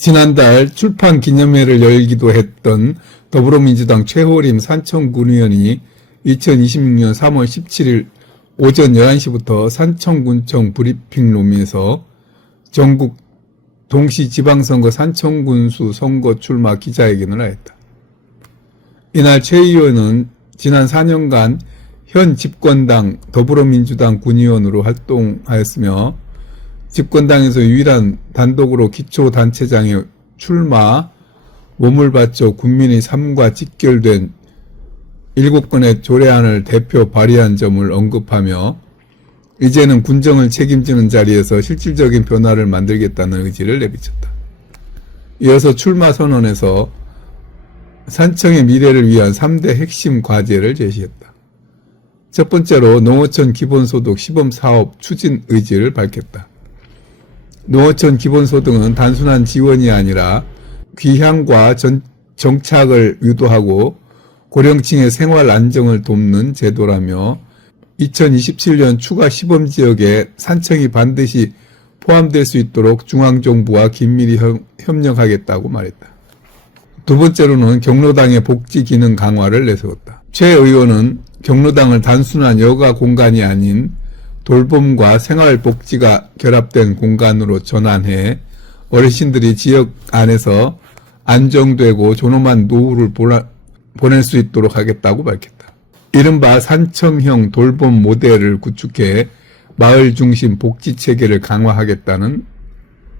지난달 출판 기념회를 열기도 했던 더불어민주당 최호림 산청군 의원이 2026년 3월 17일 오전 11시부터 산청군청 브리핑룸에서 전국 동시지방선거 산청군수 선거 출마 기자회견을 하였다. 이날 최 의원은 지난 4년간 현 집권당 더불어민주당 군의원으로 활동하였으며 집권당에서 유일한 단독으로 기초단체장에 출마, 몸을 바쳐 국민의 삶과 직결된 7건의 조례안을 대표 발의한 점을 언급하며 이제는 군정을 책임지는 자리에서 실질적인 변화를 만들겠다는 의지를 내비쳤다. 이어서 출마 선언에서 산청의 미래를 위한 3대 핵심 과제를 제시했다. 첫 번째로 농어촌 기본소득 시범사업 추진 의지를 밝혔다. 농어촌 기본소득은 단순한 지원이 아니라 귀향과 정착을 유도하고 고령층의 생활 안정을 돕는 제도라며 2027년 추가 시범지역에 산청이 반드시 포함될 수 있도록 중앙정부와 긴밀히 협력하겠다고 말했다. 두 번째로는 경로당의 복지 기능 강화를 내세웠다. 최 의원은 경로당을 단순한 여가 공간이 아닌 돌봄과 생활복지가 결합된 공간으로 전환해 어르신들이 지역 안에서 안정되고 존엄한 노후를 보낼 수 있도록 하겠다고 밝혔다. 이른바 산청형 돌봄 모델을 구축해 마을 중심 복지체계를 강화하겠다는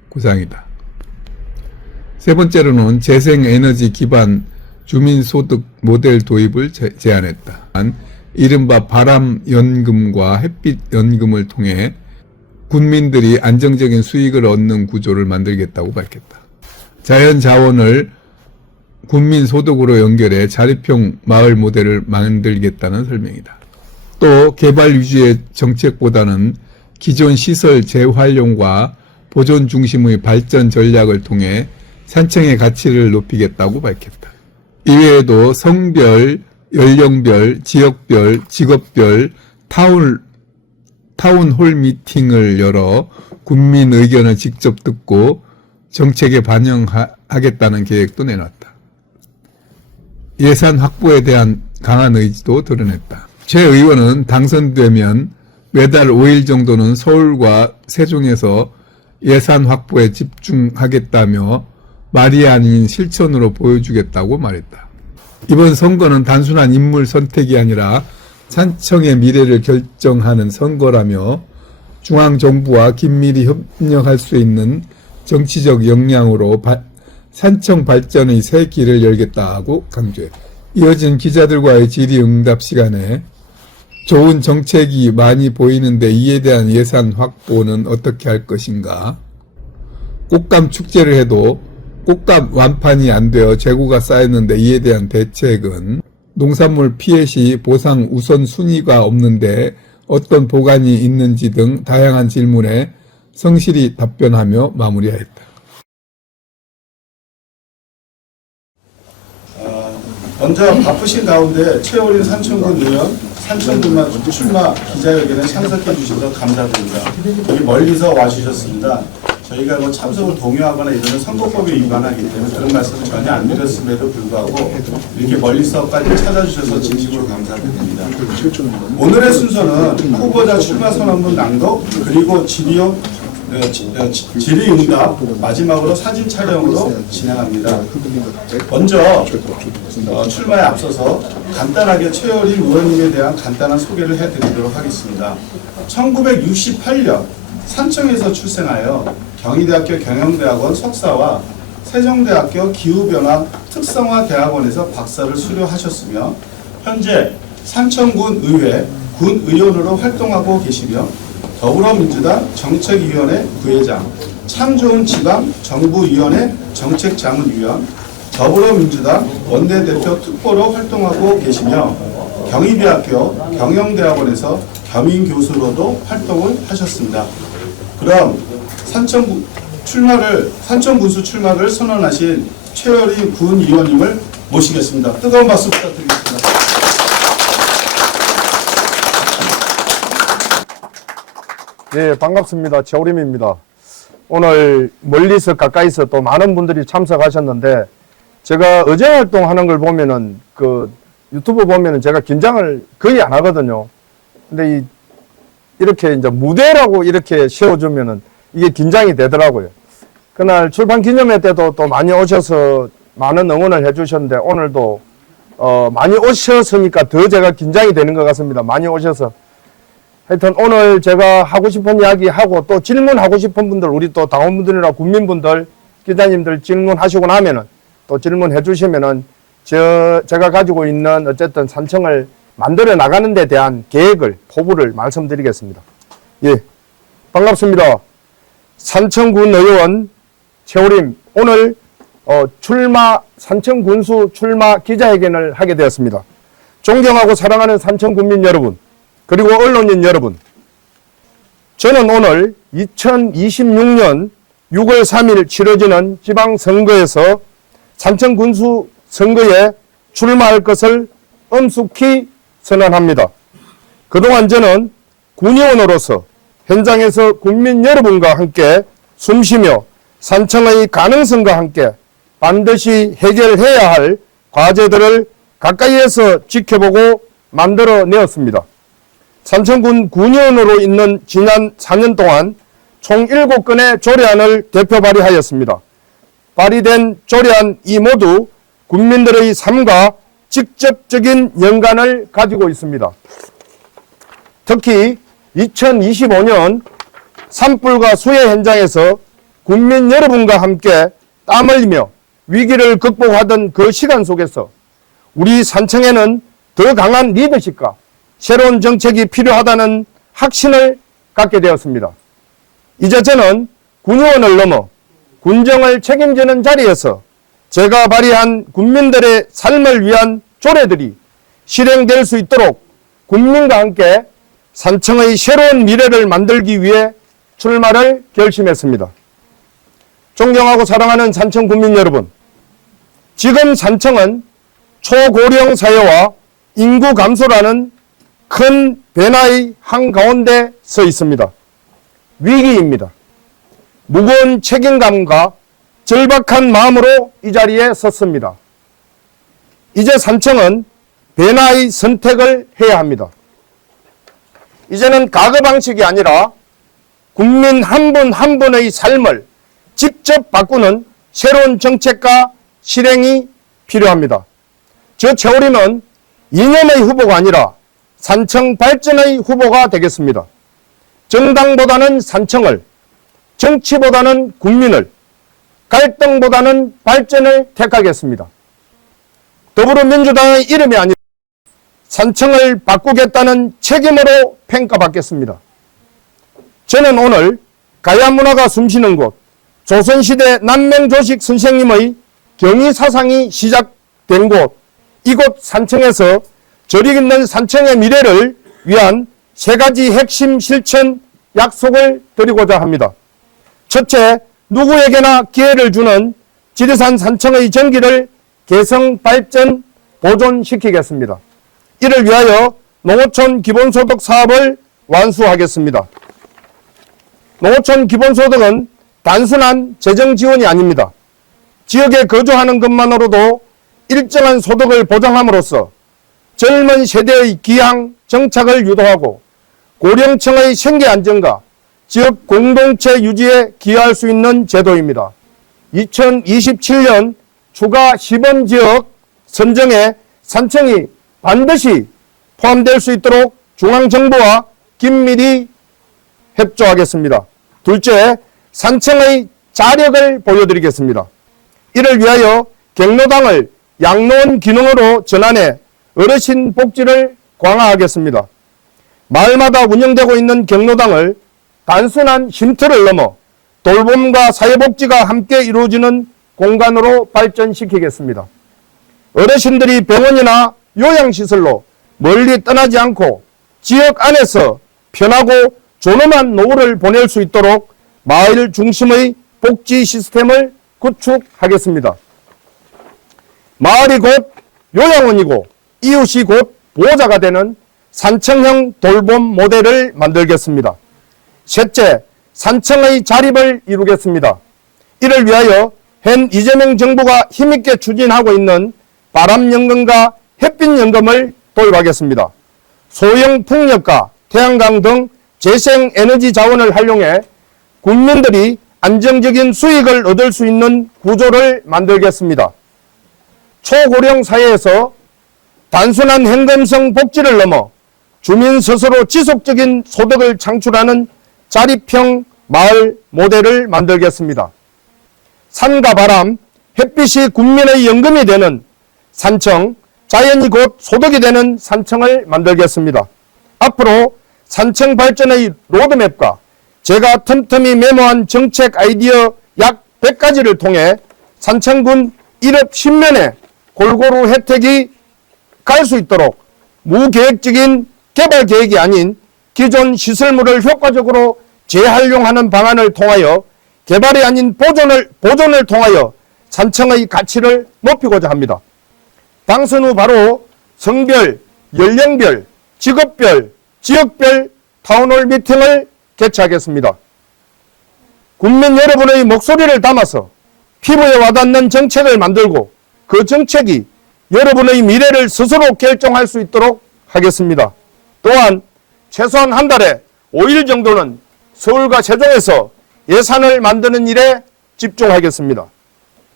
구상이다. 세 번째로는 재생에너지 기반 주민소득 모델 도입을 제안했다. 이른바 바람연금과 햇빛연금을 통해 군민들이 안정적인 수익을 얻는 구조를 만들겠다고 밝혔다. 자연자원을 군민소득으로 연결해 자립형 마을 모델을 만들겠다는 설명이다. 또 개발 위주의 정책보다는 기존 시설 재활용과 보존 중심의 발전 전략을 통해 산청의 가치를 높이겠다고 밝혔다. 이외에도 성별, 연령별, 지역별, 직업별 타운홀 미팅을 열어 군민 의견을 직접 듣고 정책에 반영하겠다는 계획도 내놨다. 예산 확보에 대한 강한 의지도 드러냈다. 최 의원은 당선되면 매달 5일 정도는 서울과 세종에서 예산 확보에 집중하겠다며 말이 아닌 실천으로 보여주겠다고 말했다. 이번 선거는 단순한 인물 선택이 아니라 산청의 미래를 결정하는 선거라며 중앙정부와 긴밀히 협력할 수 있는 정치적 역량으로 산청 발전의 새 길을 열겠다고 강조했다. 이어진 기자들과의 질의응답 시간에 좋은 정책이 많이 보이는데 이에 대한 예산 확보는 어떻게 할 것인가? 꽃감 축제를 해도 꽃감 완판이 안 되어 재고가 쌓였는데 이에 대한 대책은 농산물 피해 시 보상 우선순위가 없는데 어떤 보관이 있는지 등 다양한 질문에 성실히 답변하며 마무리하였다. 먼저 바쁘신 가운데 최호림 산청군 의원, 산청군만 출마 기자회견에 참석해 주셔서 감사드립니다. 여기 멀리서 와주셨습니다. 저희가 뭐 참석을 동요하거나 이러면 선거법에 위반하기 때문에 그런 말씀을 전혀 안 드렸음에도 불구하고 이렇게 멀리서까지 찾아주셔서 진심으로 감사드립니다. 오늘의 순서는 후보자 출마 선언문 낭독 그리고 질의응답 마지막으로 사진 촬영으로 진행합니다. 먼저 출마에 앞서서 간단하게 최호림 의원님에 대한 간단한 소개를 해드리도록 하겠습니다. 1968년 산청에서 출생하여 경희대학교 경영대학원 석사와 세종대학교 기후변화 특성화대학원에서 박사를 수료하셨으며 현재 산청군 의회 군의원으로 활동하고 계시며 더불어민주당 정책위원회 부회장, 참 좋은 지방 정부위원회 정책자문위원, 더불어민주당 원내대표 특보로 활동하고 계시며 경희대학교 경영대학원에서 겸임교수로도 활동을 하셨습니다. 그럼 산청군수 출마를 선언하신 최호림 군 의원님을 모시겠습니다. 뜨거운 박수 부탁드리겠습니다. 네, 반갑습니다. 최호림입니다. 오늘 멀리서 가까이서 또 많은 분들이 참석하셨는데 제가 의제 활동하는 걸 보면은 그 유튜브 보면은 제가 긴장을 거의 안 하거든요. 근데 이렇게 이제 무대라고 이렇게 세워주면은 이게 긴장이 되더라고요. 그날 출판 기념회 때도 또 많이 오셔서 많은 응원을 해주셨는데 오늘도 많이 오셨으니까 더 제가 긴장이 되는 것 같습니다. 많이 오셔서. 하여튼 오늘 제가 하고 싶은 이야기 하고 또 질문하고 싶은 분들, 우리 또 당원분들이나 국민분들, 기자님들 질문하시고 나면은 또 질문해 주시면은 제가 가지고 있는 어쨌든 산청을 만들어 나가는 데 대한 계획을, 포부를 말씀드리겠습니다. 예. 반갑습니다. 산청군 의원 최오림, 오늘 산청군수 출마 기자회견을 하게 되었습니다. 존경하고 사랑하는 산청군민 여러분, 그리고 언론인 여러분, 저는 오늘 2026년 6월 3일 치러지는 지방선거에서 산청군수 선거에 출마할 것을 엄숙히 선언합니다. 그동안 저는 군의원으로서 현장에서 국민 여러분과 함께 숨쉬며 산청의 가능성과 함께 반드시 해결해야 할 과제들을 가까이에서 지켜보고 만들어내었습니다. 산청군 군의원으로 있는 지난 4년 동안 총 7건의 조례안을 대표 발의하였습니다. 발의된 조례안 이 모두 국민들의 삶과 직접적인 연관을 가지고 있습니다. 특히 2025년 산불과 수해 현장에서 국민 여러분과 함께 땀 흘리며 위기를 극복하던 그 시간 속에서 우리 산청에는 더 강한 리더십과 새로운 정책이 필요하다는 확신을 갖게 되었습니다. 이제 저는 군의원을 넘어 군정을 책임지는 자리에서 제가 발의한 국민들의 삶을 위한 조례들이 실행될 수 있도록 국민과 함께 산청의 새로운 미래를 만들기 위해 출마를 결심했습니다. 존경하고 사랑하는 산청 국민 여러분, 지금 산청은 초고령 사회와 인구 감소라는 큰 변화의 한가운데 서 있습니다. 위기입니다. 무거운 책임감과 절박한 마음으로 이 자리에 섰습니다. 이제 산청은 변화의 선택을 해야 합니다. 이제는 과거 방식이 아니라 국민 한 분 한 분의 삶을 직접 바꾸는 새로운 정책과 실행이 필요합니다. 저 최오림은 이념의 후보가 아니라 산청 발전의 후보가 되겠습니다. 정당보다는 산청을, 정치보다는 국민을, 갈등보다는 발전을 택하겠습니다. 더불어민주당의 이름이 아니라 산청을 바꾸겠다는 책임으로 평가받겠습니다. 저는 오늘 가야 문화가 숨쉬는 곳, 조선시대 남명조식 선생님의 경의사상이 시작된 곳, 이곳 산청에서 저력 있는 산청의 미래를 위한 3가지 핵심 실천 약속을 드리고자 합니다. 첫째, 누구에게나 기회를 주는 지리산 산청의 전기를 개성 발전 보존시키겠습니다. 이를 위하여 농어촌 기본소득 사업을 완수하겠습니다. 농어촌 기본소득은 단순한 재정 지원이 아닙니다. 지역에 거주하는 것만으로도 일정한 소득을 보장함으로써 젊은 세대의 기양 정착을 유도하고 고령층의 생계 안정과 지역 공동체 유지에 기여할 수 있는 제도입니다. 2027년 추가 시범지역 선정에 산청이 반드시 포함될 수 있도록 중앙정부와 긴밀히 협조하겠습니다. 둘째, 산청의 자력을 보여드리겠습니다. 이를 위하여 경로당을 양로원 기능으로 전환해 어르신 복지를 강화하겠습니다. 마을마다 운영되고 있는 경로당을 단순한 쉼터를 넘어 돌봄과 사회복지가 함께 이루어지는 공간으로 발전시키겠습니다. 어르신들이 병원이나 요양시설로 멀리 떠나지 않고 지역 안에서 편하고 존엄한 노후를 보낼 수 있도록 마을 중심의 복지 시스템을 구축하겠습니다. 마을이 곧 요양원이고 이웃이 곧 보호자가 되는 산청형 돌봄 모델을 만들겠습니다. 셋째, 산청의 자립을 이루겠습니다. 이를 위하여 현 이재명 정부가 힘있게 추진하고 있는 바람연금과 햇빛연금을 도입하겠습니다. 소형 풍력과 태양광 등 재생에너지 자원을 활용해 국민들이 안정적인 수익을 얻을 수 있는 구조를 만들겠습니다. 초고령 사회에서 단순한 현금성 복지를 넘어 주민 스스로 지속적인 소득을 창출하는 자립형 마을 모델을 만들겠습니다. 산과 바람, 햇빛이 국민의 연금이 되는 산청, 자연이 곧 소득이 되는 산청을 만들겠습니다. 앞으로 산청 발전의 로드맵과 제가 틈틈이 메모한 정책 아이디어 약 100가지를 통해 산청군 1업 10면에 골고루 혜택이 갈 수 있도록 무계획적인 개발 계획이 아닌 기존 시설물을 효과적으로 재활용하는 방안을 통하여 개발이 아닌 보존을 통하여 산청의 가치를 높이고자 합니다. 당선 후 바로 성별, 연령별, 직업별, 지역별 타운홀 미팅을 개최하겠습니다. 국민 여러분의 목소리를 담아서 피부에 와닿는 정책을 만들고 그 정책이 여러분의 미래를 스스로 결정할 수 있도록 하겠습니다. 또한 최소한 한 달에 5일 정도는 서울과 세종에서 예산을 만드는 일에 집중하겠습니다.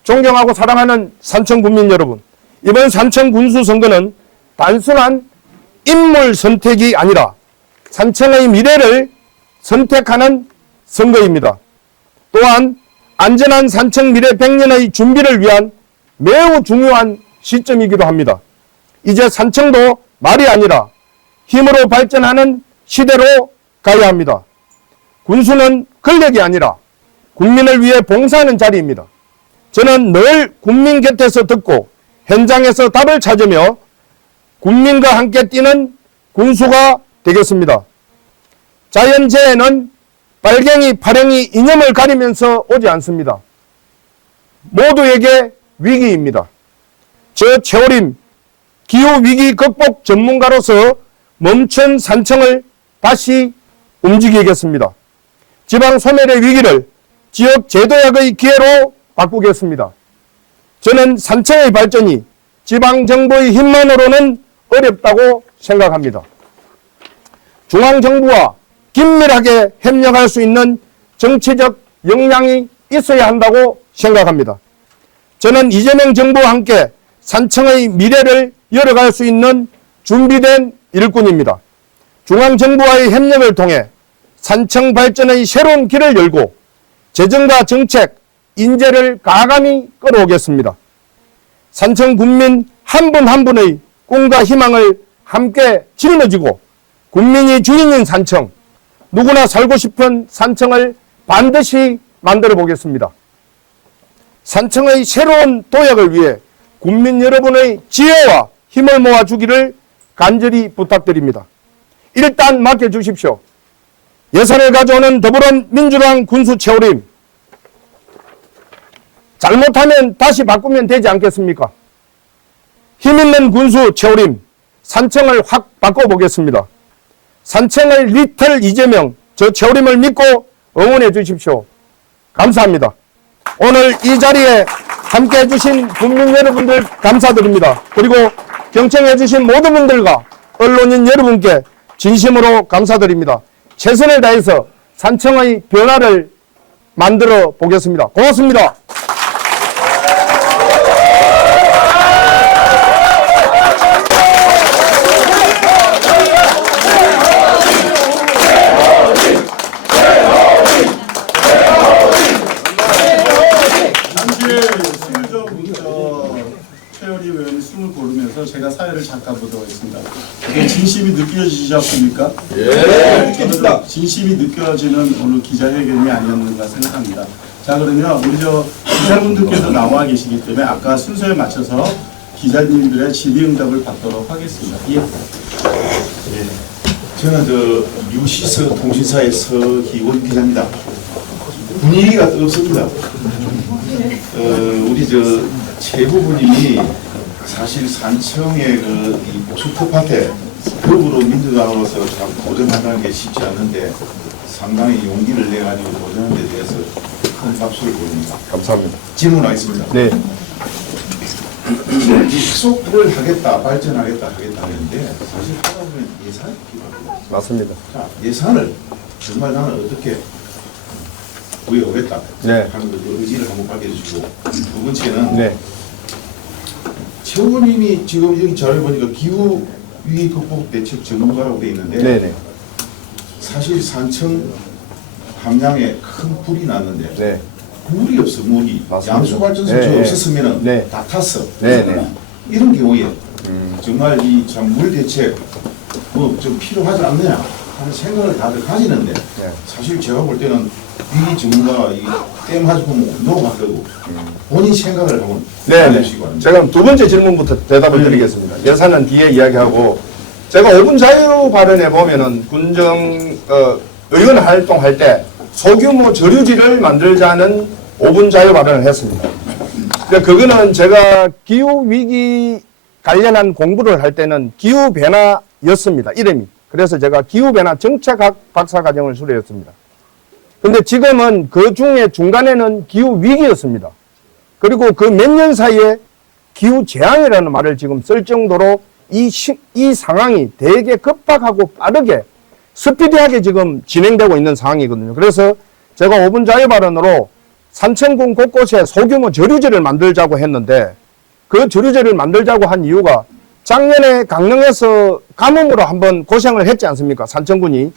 존경하고 사랑하는 산청 국민 여러분, 이번 산청 군수 선거는 단순한 인물 선택이 아니라 산청의 미래를 선택하는 선거입니다. 또한 안전한 산청 미래 100년의 준비를 위한 매우 중요한 시점이기도 합니다. 이제 산청도 말이 아니라 힘으로 발전하는 시대로 가야 합니다. 군수는 권력이 아니라 국민을 위해 봉사하는 자리입니다. 저는 늘 국민 곁에서 듣고 현장에서 답을 찾으며 국민과 함께 뛰는 군수가 되겠습니다. 자연재해는 빨갱이, 파랭이, 이념을 가리면서 오지 않습니다. 모두에게 위기입니다. 저 최오림 기후위기 극복 전문가로서 멈춘 산청을 다시 움직이겠습니다. 지방 소멸의 위기를 지역 제도약의 기회로 바꾸겠습니다. 저는 산청의 발전이 지방정부의 힘만으로는 어렵다고 생각합니다. 중앙정부와 긴밀하게 협력할 수 있는 정치적 역량이 있어야 한다고 생각합니다. 저는 이재명 정부와 함께 산청의 미래를 열어갈 수 있는 준비된 일꾼입니다. 중앙정부와의 협력을 통해 산청 발전의 새로운 길을 열고 재정과 정책, 인재를 과감히 끌어오겠습니다. 산청 국민 한 분 한 분의 꿈과 희망을 함께 짊어지고 국민이 주인인 산청, 누구나 살고 싶은 산청을 반드시 만들어 보겠습니다. 산청의 새로운 도약을 위해 국민 여러분의 지혜와 힘을 모아주기를 간절히 부탁드립니다. 일단 맡겨주십시오. 예산을 가져오는 더불어민주당 군수 최오림, 잘못하면 다시 바꾸면 되지 않겠습니까? 힘있는 군수 최오림, 산청을 확 바꿔보겠습니다. 산청의 리틀 이재명, 저 최오림을 믿고 응원해 주십시오. 감사합니다. 오늘 이 자리에 함께 해주신 국민 여러분들 감사드립니다. 그리고 경청해 주신 모든 분들과 언론인 여러분께 진심으로 감사드립니다. 최선을 다해서 산청의 변화를 만들어 보겠습니다. 고맙습니다. 최열이 의원이 숨을 고르면서 제가 사회를 잠깐 보도록 하겠습니다. 진심이 느껴지지 않습니까? 예. 느껴집니다. 진심이 느껴지는 오늘 기자회견이 아니었는가 생각합니다. 자, 그러면 우리 기자분들께서 나와 계시기 때문에 아까 순서에 맞춰서 기자님들의 질의응답을 받도록 하겠습니다. 예. 예. 저는 뉴시스 통신사의 서희원 기자입니다. 분위기가 뜨겁습니다. 우리 최부분이 사실 산청의 이 보수 텃밭에 더불어민주당으로서 참 도전한다는 게 쉽지 않은데 상당히 용기를 내가지고 도전하는 데 대해서 큰 박수를 보냅니다. 감사합니다. 질문하겠습니다. 네. 지속을 하겠다, 발전하겠다 하는데 사실 하다 보면 예산이 필요합니다. 맞습니다. 자, 예산을 정말 나는 어떻게 구해오겠다 네. 하는 그 의지를 한번 밝혀주시고, 두 번째는 네. 최 의원님이 지금 여기 자료에 보니까 기후 위기 극복 대책 전문가라고 돼 있는데 네네. 사실 산청 함량에 큰 불이 났는데 네. 물이 없어, 물이. 맞습니다. 양수발전소 네, 저 네. 없었으면 네. 다 탔어. 네, 네. 이런 경우에 정말 이 참 물 대책 뭐 좀 필요하지 않느냐 하는 생각을 다들 가지는데 네. 사실 제가 볼 때는 위기 전문가가 이댐 가지고 뭐 넘어갔다고 본인 생각을 한번 네, 네. 알려주시기 바랍니다. 제가 두 번째 질문부터 대답을 네. 드리겠습니다. 예산은 뒤에 이야기하고, 제가 5분 자유 발언에 보면은 군정 의원 활동할 때 소규모 저류지를 만들자는 5분 자유 발언을 했습니다. 그러니까 그거는 제가 기후 위기 관련한 공부를 할 때는 기후 변화였습니다. 이름이. 그래서 제가 기후 변화 정책학 박사 과정을 수료했습니다. 근데 지금은 그 중에 중간에는 기후 위기였습니다. 그리고 그 몇 년 사이에 기후 재앙이라는 말을 지금 쓸 정도로 이 상황이 되게 급박하고 빠르게 스피디하게 지금 진행되고 있는 상황이거든요. 그래서 제가 5분 자유 발언으로 산청군 곳곳에 소규모 저류지를 만들자고 했는데, 그 저류지를 만들자고 한 이유가 작년에 강릉에서 가뭄으로 한번 고생을 했지 않습니까? 산청군이.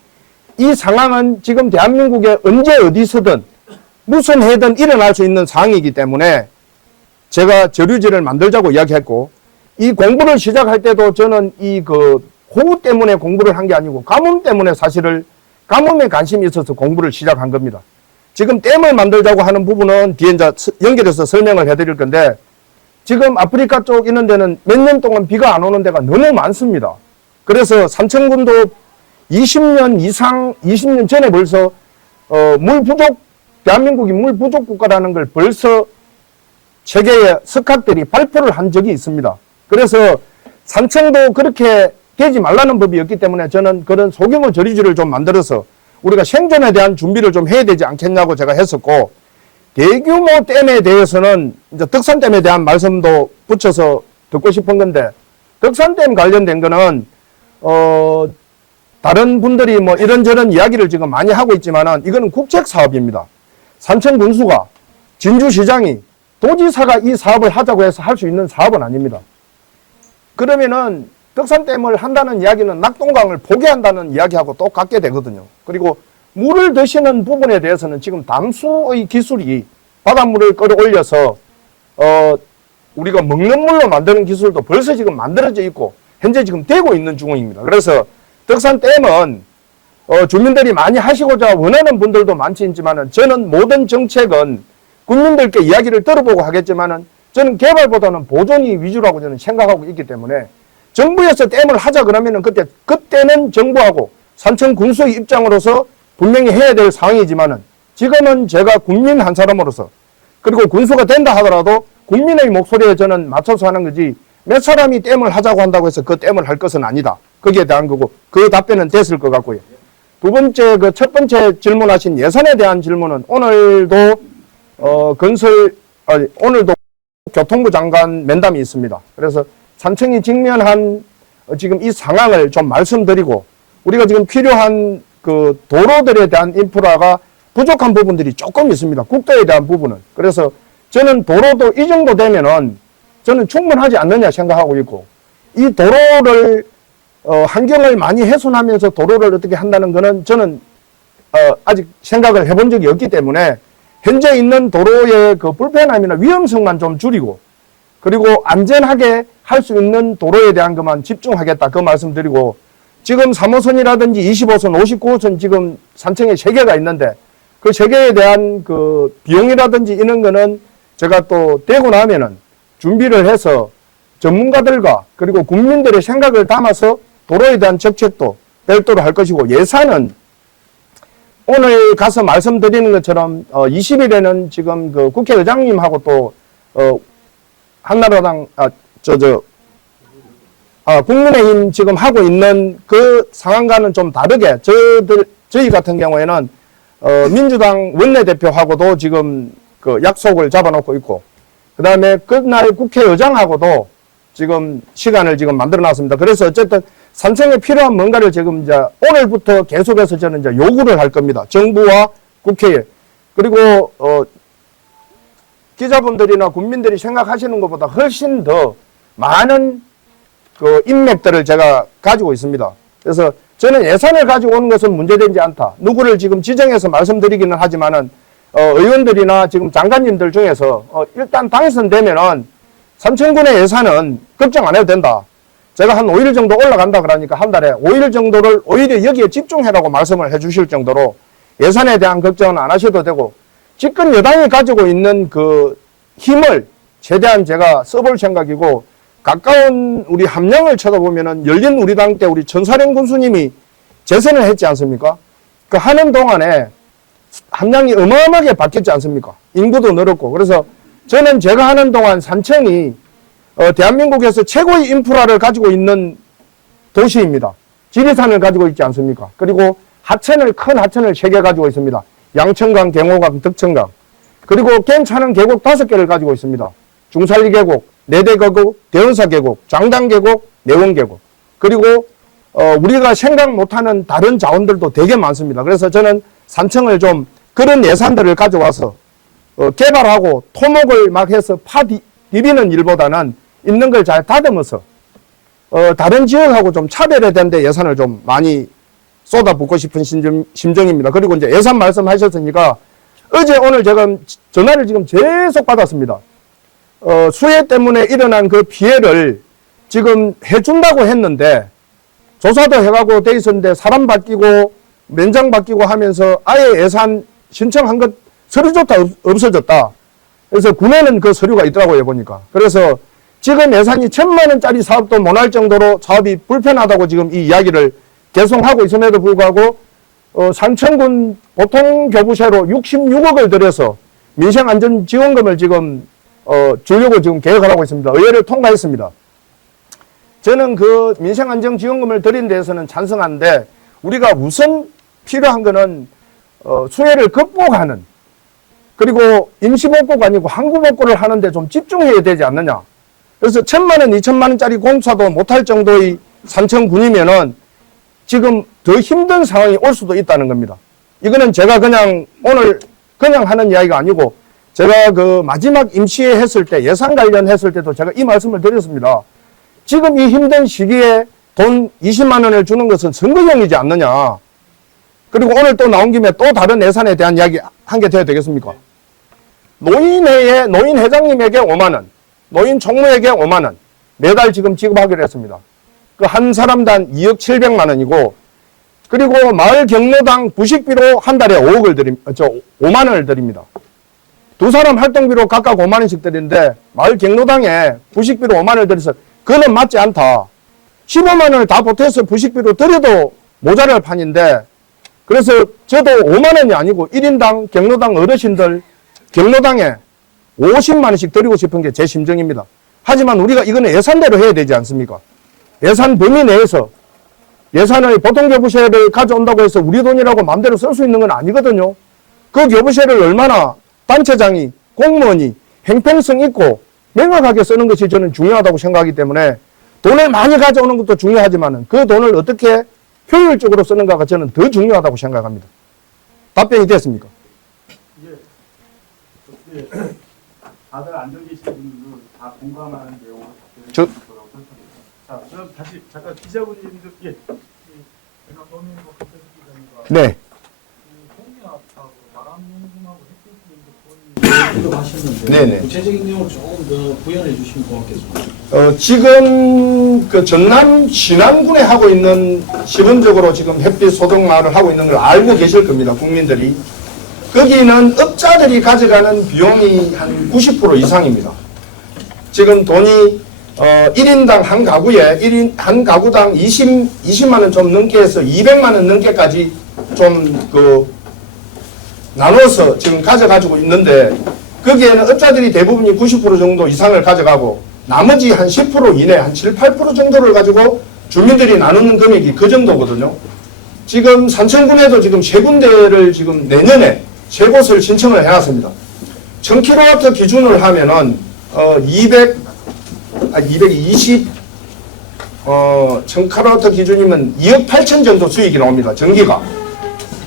이 상황은 지금 대한민국에 언제 어디서든 무슨 해든 일어날 수 있는 상황이기 때문에 제가 저류지를 만들자고 이야기했고, 이 공부를 시작할 때도 저는 호우 때문에 공부를 한 게 아니고 가뭄 때문에 사실을 가뭄에 관심이 있어서 공부를 시작한 겁니다. 지금 댐을 만들자고 하는 부분은 뒤에 이제 연결해서 설명을 해드릴 건데, 지금 아프리카 쪽 있는 데는 몇 년 동안 비가 안 오는 데가 너무 많습니다. 그래서 산청군도 20년 전에 벌써 대한민국이 물 부족 국가라는 걸 벌써 세계의 석학들이 발표를 한 적이 있습니다. 그래서 산청도 그렇게 되지 말라는 법이었기 때문에 저는 그런 소규모 저류지를 좀 만들어서 우리가 생존에 대한 준비를 좀 해야 되지 않겠냐고 제가 했었고, 대규모 댐에 대해서는 이제 덕산댐에 대한 말씀도 붙여서 듣고 싶은 건데, 덕산댐 관련된 거는 다른 분들이 뭐 이런저런 이야기를 지금 많이 하고 있지만은 이거는 국책 사업입니다. 산청군수가, 진주시장이, 도지사가 이 사업을 하자고 해서 할 수 있는 사업은 아닙니다. 그러면은 덕산댐을 한다는 이야기는 낙동강을 포기한다는 이야기하고 똑같게 되거든요. 그리고 물을 드시는 부분에 대해서는 지금 담수의 기술이 바닷물을 끌어올려서 우리가 먹는 물로 만드는 기술도 벌써 지금 만들어져 있고 현재 지금 되고 있는 중입니다. 그래서 덕산댐은 주민들이 많이 하시고자 원하는 분들도 많지 있지만은, 저는 모든 정책은 국민들께 이야기를 들어보고 하겠지만은 저는 개발보다는 보존이 위주라고 저는 생각하고 있기 때문에, 정부에서 댐을 하자 그러면은 그때는 정부하고 산청 군수의 입장으로서 분명히 해야 될 상황이지만은, 지금은 제가 국민 한 사람으로서, 그리고 군수가 된다 하더라도 국민의 목소리에 저는 맞춰서 하는 거지, 몇 사람이 댐을 하자고 한다고 해서 그 댐을 할 것은 아니다. 거기에 대한 거고, 그 답변은 됐을 것 같고요. 두 번째, 첫 번째 질문하신 예산에 대한 질문은 오늘도 오늘도 교통부 장관 면담이 있습니다. 그래서 산청이 직면한 지금 이 상황을 좀 말씀드리고, 우리가 지금 필요한 그 도로들에 대한 인프라가 부족한 부분들이 조금 있습니다. 국도에 대한 부분은. 그래서 저는 도로도 이 정도 되면은 저는 충분하지 않느냐 생각하고 있고, 이 도로를 환경을 많이 훼손하면서 도로를 어떻게 한다는 거는 저는 아직 생각을 해본 적이 없기 때문에, 현재 있는 도로의 그 불편함이나 위험성만 좀 줄이고, 그리고 안전하게 할 수 있는 도로에 대한 것만 집중하겠다, 그 말씀드리고, 지금 3호선이라든지 25선, 59호선 지금 산청에 3개가 있는데, 그 3개에 대한 그 비용이라든지 이런 거는 제가 또 되고 나면은 준비를 해서 전문가들과 그리고 국민들의 생각을 담아서 도로에 대한 정책도 별도로 할 것이고, 예산은 오늘 가서 말씀드리는 것처럼 20일에는 지금 그 국회의장님하고 또 한나라당 국민의힘 지금 하고 있는 그 상황과는 좀 다르게 저희 같은 경우에는 민주당 원내대표하고도 지금 그 약속을 잡아놓고 있고, 그 다음에 그날 국회의장하고도 지금 시간을 지금 만들어 놨습니다. 그래서 어쨌든 산청에 필요한 뭔가를 지금 이제 오늘부터 계속해서 저는 이제 요구를 할 겁니다. 정부와 국회에. 그리고, 기자분들이나 국민들이 생각하시는 것보다 훨씬 더 많은 그 인맥들을 제가 가지고 있습니다. 그래서 저는 예산을 가지고 오는 것은 문제되지 않다. 누구를 지금 지정해서 말씀드리기는 하지만은, 의원들이나 지금 장관님들 중에서, 일단 당선되면은 삼천군의 예산은 걱정 안 해도 된다. 제가 한 5일 정도 올라간다 그러니까 한 달에 5일 정도를 오히려 여기에 집중해라고 말씀을 해 주실 정도로 예산에 대한 걱정은 안 하셔도 되고, 집권 여당이 가지고 있는 그 힘을 최대한 제가 써볼 생각이고, 가까운 우리 함량을 쳐다보면은 열린 우리당 때 우리 전사령 군수님이 재선을 했지 않습니까? 그 하는 동안에 함량이 어마어마하게 바뀌었지 않습니까? 인구도 늘었고. 그래서 저는 제가 하는 동안 산청이 대한민국에서 최고의 인프라를 가지고 있는 도시입니다. 지리산을 가지고 있지 않습니까? 그리고 큰 하천을 3개 가지고 있습니다. 양천강, 경호강, 덕천강. 그리고 괜찮은 계곡 5개를 가지고 있습니다. 중살리 계곡, 내대 계곡, 대은사 계곡, 장당 계곡, 내원 계곡. 그리고 우리가 생각 못하는 다른 자원들도 되게 많습니다. 그래서 저는 산청을 좀 그런 예산들을 가져와서 개발하고 토목을 막 해서 디비는 일보다는 있는 걸 잘 다듬어서 다른 지역하고 좀 차별화된 데 예산을 좀 많이 쏟아붓고 싶은 심정입니다. 그리고 이제 예산 말씀하셨으니까 어제 오늘 제가 전화를 지금 계속 받았습니다. 수해 때문에 일어난 그 피해를 지금 해준다고 했는데 조사도 해가고 돼 있었는데 사람 바뀌고 면장 바뀌고 하면서 아예 예산 신청한 것 서류조차 없어졌다. 그래서 군에는 그 서류가 있더라고요, 보니까. 그래서 지금 예산이 1,000만 원짜리 사업도 못할 정도로 사업이 불편하다고 지금 이 이야기를 계속하고 있음에도 불구하고 산청군 보통교부세로 66억을 들여서 민생안전지원금을 지금 주려고 지금 계획을 하고 있습니다. 의회를 통과했습니다. 저는 그 민생안전지원금을 드린 데에서는 찬성하는데 우리가 우선 필요한 거는 수해를 극복하는, 그리고 임시복구가 아니고 항구복구를 하는데 좀 집중해야 되지 않느냐. 그래서 1,000만 원, 2,000만 원짜리 공사도 못할 정도의 산청군이면은 지금 더 힘든 상황이 올 수도 있다는 겁니다. 이거는 제가 그냥 오늘 그냥 하는 이야기가 아니고 제가 그 마지막 임시회 했을 때 예산 관련했을 때도 제가 이 말씀을 드렸습니다. 지금 이 힘든 시기에 돈 20만 원을 주는 것은 선거용이지 않느냐. 그리고 오늘 또 나온 김에 또 다른 예산에 대한 이야기 한 개 더 해야 되겠습니까? 노인회에 노인 회장님에게 5만 원, 노인 총무에게 5만 원 매달 지금 지급하기로 했습니다. 그 한 사람당 2억 700만 원이고, 그리고 마을 경로당 부식비로 한 달에 5만 원을 드립니다. 두 사람 활동비로 각각 5만 원씩 드리는데 마을 경로당에 부식비로 5만 원을 드려서 그는 맞지 않다. 15만 원을 다 보태서 부식비로 드려도 모자랄 판인데, 그래서 저도 5만 원이 아니고 1인당 경로당 어르신들 경로당에 50만 원씩 드리고 싶은 게 제 심정입니다. 하지만 우리가 이거는 예산대로 해야 되지 않습니까? 예산 범위 내에서 예산을 보통교부세를 가져온다고 해서 우리 돈이라고 마음대로 쓸 수 있는 건 아니거든요. 그 교부세를 얼마나 단체장이, 공무원이 형평성 있고 명확하게 쓰는 것이 저는 중요하다고 생각하기 때문에 돈을 많이 가져오는 것도 중요하지만 그 돈을 어떻게 효율적으로 쓰는가가 저는 더 중요하다고 생각합니다. 답변이 됐습니까? 예. 다들 앉아 계신 분들은 다 공감하는 내용으로 답변을 저- 드릴 거라고 생각합니다. 자, 그럼 다시 잠깐 기자분님들, 예. 제가 범인 기자님과 네. 홍미압하고 바람용품하고 햇빛 하셨는데 네네. 구체적인 내용을 조금 더 부연해 주시면 고맙겠습니다. 지금 그 전남 신안군에 하고 있는 시범적으로 지금 햇빛 소독마을을 하고 있는 걸 알고 계실 겁니다. 국민들이. 거기는 업자들이 가져가는 비용이 한 90% 이상입니다. 지금 돈이 1인당 한 가구에 한 가구당 20만 원 좀 넘게 해서 200만 원 넘게까지 좀 나눠서 지금 가져가지고 있는데, 거기에는 업자들이 대부분이 90% 정도 이상을 가져가고 나머지 한 10% 이내 한 7, 8% 정도를 가지고 주민들이 나누는 금액이 그 정도거든요. 지금 산청군에도 지금 3군데를 지금 내년에 3곳을 신청을 해놨습니다. 1000kW 기준을 하면은 1000kW 기준이면 2억 8천 정도 수익이 나옵니다. 전기가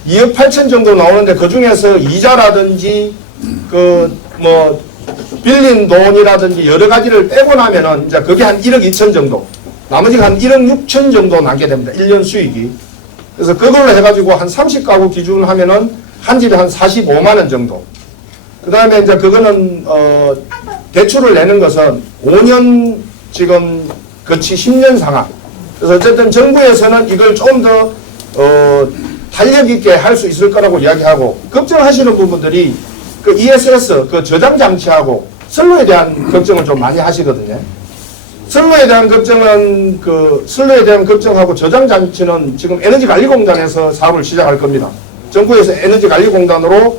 2억 8천 정도 나오는데 그 중에서 이자라든지 그 뭐 빌린 돈이라든지 여러 가지를 빼고 나면은 이제 그게 한 1억 2천 정도, 나머지가 한 1억 6천 정도 남게 됩니다. 1년 수익이. 그래서 그걸로 해가지고 한 30가구 기준 하면은 한 집에 한 45만 원 정도. 그 다음에 이제 그거는 대출을 내는 것은 5년 지금 거치 10년 상황. 그래서 어쨌든 정부에서는 이걸 좀 더 탄력 있게 할 수 있을 거라고 이야기하고, 걱정하시는 부분들이 그 ESS 그 저장 장치하고 선로에 대한 걱정을 좀 많이 하시거든요. 선로에 대한 걱정은 선로에 대한 걱정하고 저장 장치는 지금 에너지관리공단에서 사업을 시작할 겁니다. 정부에서 에너지관리공단으로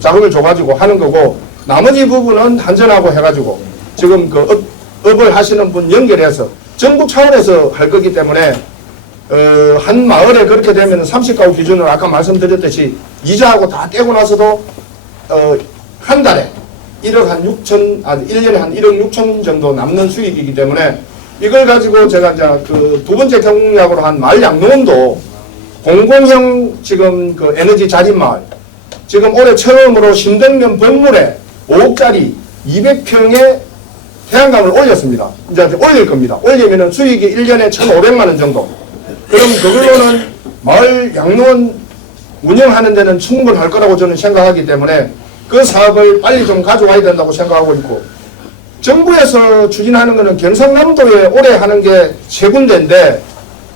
자금을 줘가지고 하는 거고, 나머지 부분은 한전하고 해가지고 지금 그 업을 하시는 분 연결해서 정부 차원에서 할 거기 때문에 한 마을에 그렇게 되면 30가구 기준으로 아까 말씀드렸듯이 이자하고 다 떼고 나서도 한 달에 1년에 한 1억 6천 정도 남는 수익이기 때문에 이걸 가지고 제가 이제 그 두 번째 경약으로 한 마을 양로원도 공공형 지금 그 에너지 자립마을, 지금 올해 처음으로 신덕면 건물에 5억짜리 200평의 태양광을 올렸습니다. 이제 올릴 겁니다. 올리면은 수익이 1년에 1,500만 원 정도. 그럼 그걸로는 마을 양로원 운영하는 데는 충분할 거라고 저는 생각하기 때문에 그 사업을 빨리 좀 가져와야 된다고 생각하고 있고, 정부에서 추진하는 거는 경상남도에 올해 하는 게 3군데인데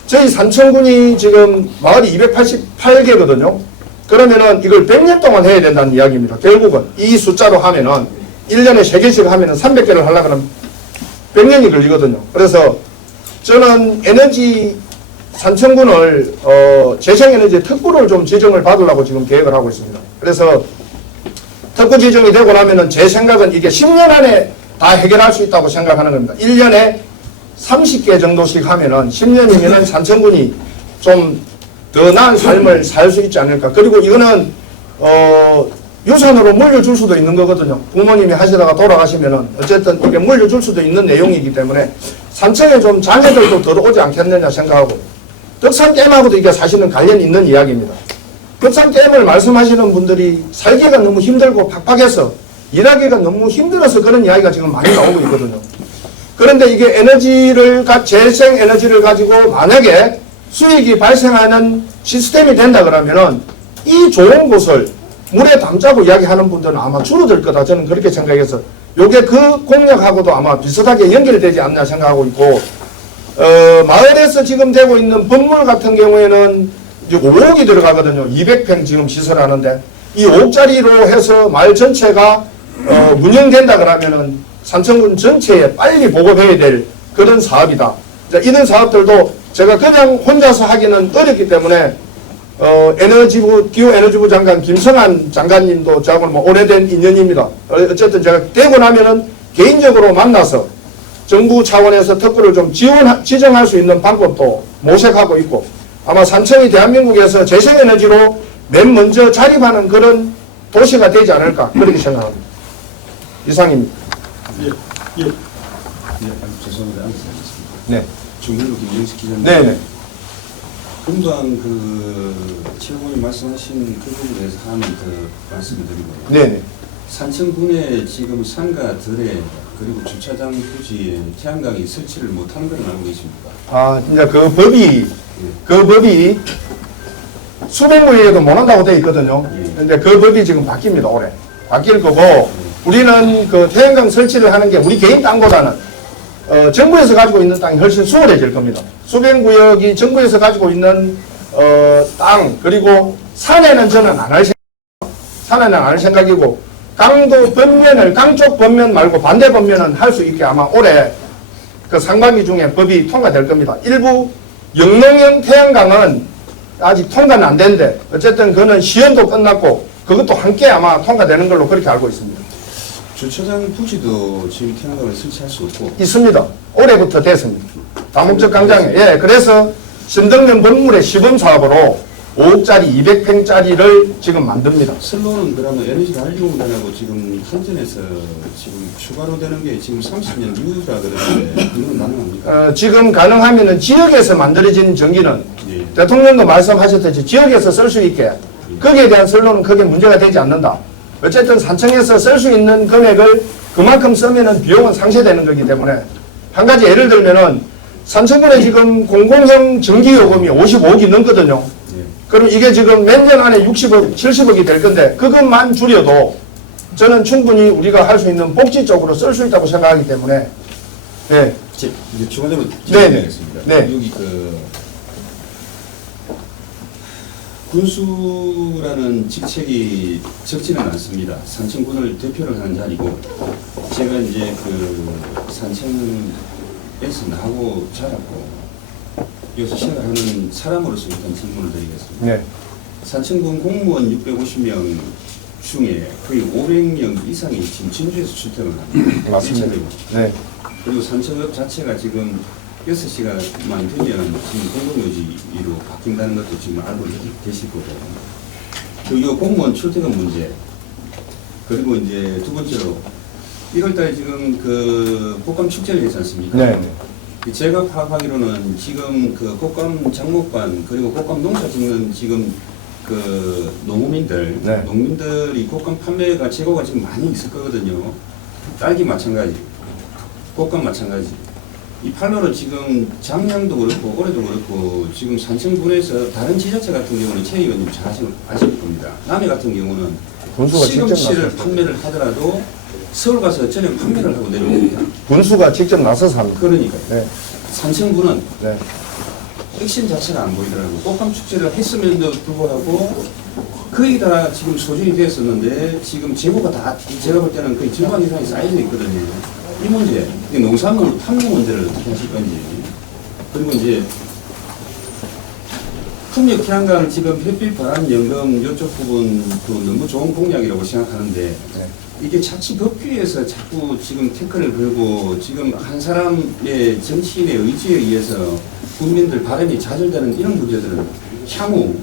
저희 산청군이 지금 마을이 288개거든요. 그러면은 이걸 100년 동안 해야 된다는 이야기입니다. 결국은 이 숫자로 하면은 1년에 3개씩 하면은 300개를 하려면 100년이 걸리거든요. 그래서 저는 산청군을 재생에너지 특구를 좀 지정을 받으려고 지금 계획을 하고 있습니다. 그래서 특구 지정이 되고 나면은 제 생각은 이게 10년 안에 다 해결할 수 있다고 생각하는 겁니다. 1년에 30개 정도씩 하면은 10년이면은 산청군이 좀 더 나은 삶을 살 수 있지 않을까. 그리고 이거는 유산으로 물려줄 수도 있는 거거든요. 부모님이 하시다가 돌아가시면은 어쨌든 이게 물려줄 수도 있는 내용이기 때문에 산청에 좀 자녀들도 들어오지 않겠느냐 생각하고, 덕산댐하고도 이게 사실은 관련이 있는 이야기입니다. 덕산댐을 말씀하시는 분들이 살기가 너무 힘들고 팍팍해서 일하기가 너무 힘들어서 그런 이야기가 지금 많이 나오고 있거든요. 그런데 이게 재생 에너지를 가지고 만약에 수익이 발생하는 시스템이 된다 그러면은 이 좋은 곳을 물에 담자고 이야기하는 분들은 아마 줄어들 거다. 저는 그렇게 생각해서 요게 그 공약하고도 아마 비슷하게 연결이 되지 않나 생각하고 있고, 마을에서 지금 되고 있는 건물 같은 경우에는 이제 5억이 들어가거든요. 200평 지금 시설하는데 이 5억짜리로 해서 마을 전체가 운영된다 그러면은 산청군 전체에 빨리 보급해야 될 그런 사업이다. 이런 사업들도 제가 그냥 혼자서 하기는 어렵기 때문에 기후에너지부 장관 김성한 장관님도 저하고 뭐 오래된 인연입니다. 어쨌든 제가 되고 나면은 개인적으로 만나서 정부 차원에서 특구를 좀 지정할 수 있는 방법도 모색하고 있고, 아마 산청이 대한민국에서 재생에너지로 맨 먼저 자립하는 그런 도시가 되지 않을까 그렇게 생각합니다. 이상입니다. 예. 죄송합니다. 네. 중일로 김정식 기자님. 네네. 금방 최고님 말씀하신 그 부분에 대해서 하는 말씀을 드리고요. 네네. 산청군에 지금 상가들에 그리고 주차장 부지에 태양광이 설치를 못하는 걸 알고 계십니까? 이제 그 법이 수백무에도 못한다고 되어 있거든요. 근데 그 법이 지금 바뀝니다, 올해. 바뀔 거고, 우리는 그 태양광 설치를 하는 게 우리 개인 땅보다는 정부에서 가지고 있는 땅이 훨씬 수월해질 겁니다. 수변구역이 정부에서 가지고 있는 땅, 그리고 산에는 저는 안 할 생각이고, 강쪽 번면 말고 반대 번면은 할 수 있게 아마 올해 그 상반기 중에 법이 통과될 겁니다. 일부 영농형 태양광은 아직 통과는 안 되는데 어쨌든 그거는 시연도 끝났고 그것도 함께 아마 통과되는 걸로 그렇게 알고 있습니다. 주차장 부지도 지금 태양광을 설치할 수 없고 있습니다. 올해부터 됐습니다. 다목적 광장에. 예, 그래서 신덕면 건물의 시범사업으로 5억짜리 200평짜리를 지금 만듭니다. 슬로는 그러면 에너지 관리공단하고 지금 한전에서 지금 추가로 되는 게 지금 30년 이후라 그러는데 그건 가능합니까? 지금 가능하면은 지역에서 만들어진 전기는 예. 대통령도 말씀하셨듯이 지역에서 쓸 수 있게 거기에 대한 선로는 크게 문제가 되지 않는다. 어쨌든 산청에서 쓸 수 있는 금액을 그만큼 쓰면은 비용은 상쇄되는 거기 때문에 한 가지 예를 들면은 산청군에 지금 공공형 전기요금이 55억이 넘거든요. 그럼 이게 지금 몇 년 안에 60억, 70억이 될 건데 그것만 줄여도 저는 충분히 우리가 할 수 있는 복지 쪽으로 쓸 수 있다고 생각하기 때문에 네. 이제 추가적으로 네네. 질문드리겠습니다. 네. 여기 군수라는 직책이 적지는 않습니다. 산청군을 대표를 하는 자리고 제가 이제 산청에서 나고 자랐고 여기서 생활하는 사람으로서 일단 질문을 드리겠습니다. 네. 산청군 공무원 650명 중에 거의 500명 이상이 지금 진주에서 출퇴근을 합니다. 맞습니다. 일차적으로. 네. 그리고 산청역 자체가 지금 6시간만 되면 지금 공공요지로 바뀐다는 것도 지금 알고 계실 거고. 그리고 공무원 출퇴근 문제. 그리고 이제 두 번째로 1월달에 지금 꽃감 축제를 했지 않습니까? 네. 제가 파악하기로는 지금 꽃감 장목관 그리고 꽃감 농사 짓는 지금 농민들, 네. 농민들이 꽃감 판매가 재고가 지금 많이 있을 거거든요. 딸기 마찬가지, 꽃감 마찬가지. 이 판로는 지금 작년도 그렇고 올해도 그렇고 지금 산청군에서 다른 지자체 같은 경우는 최 의원님 잘 아실 겁니다. 남해 같은 경우는 군수가 직접 시금치를 나서서 판매를 하더라도 서울 가서 저녁 판매를 하고 내려옵니다. 군수가 직접 나서서 합니다. 그러니까요. 네. 산청군은 네. 핵심 자체가 안 보이더라고요. 꽃감 축제를 했음에도 불구하고 거의 다 지금 소진이 되었었는데 지금 재고가 다 제가 볼 때는 거의 절반 이상이 쌓여져 있거든요. 이 문제, 이 농산물 판매 문제를 어떻게 하실 건지. 그리고 이제 풍력 태양광 지금 햇빛 바람 연금 이쪽 부분 너무 좋은 공약이라고 생각하는데 네. 이게 자칫 법규에서 자꾸 지금 태클을 걸고 지금 한 사람의 정치인의 의지에 의해서 국민들 바람이 좌절되는 이런 문제들은 향후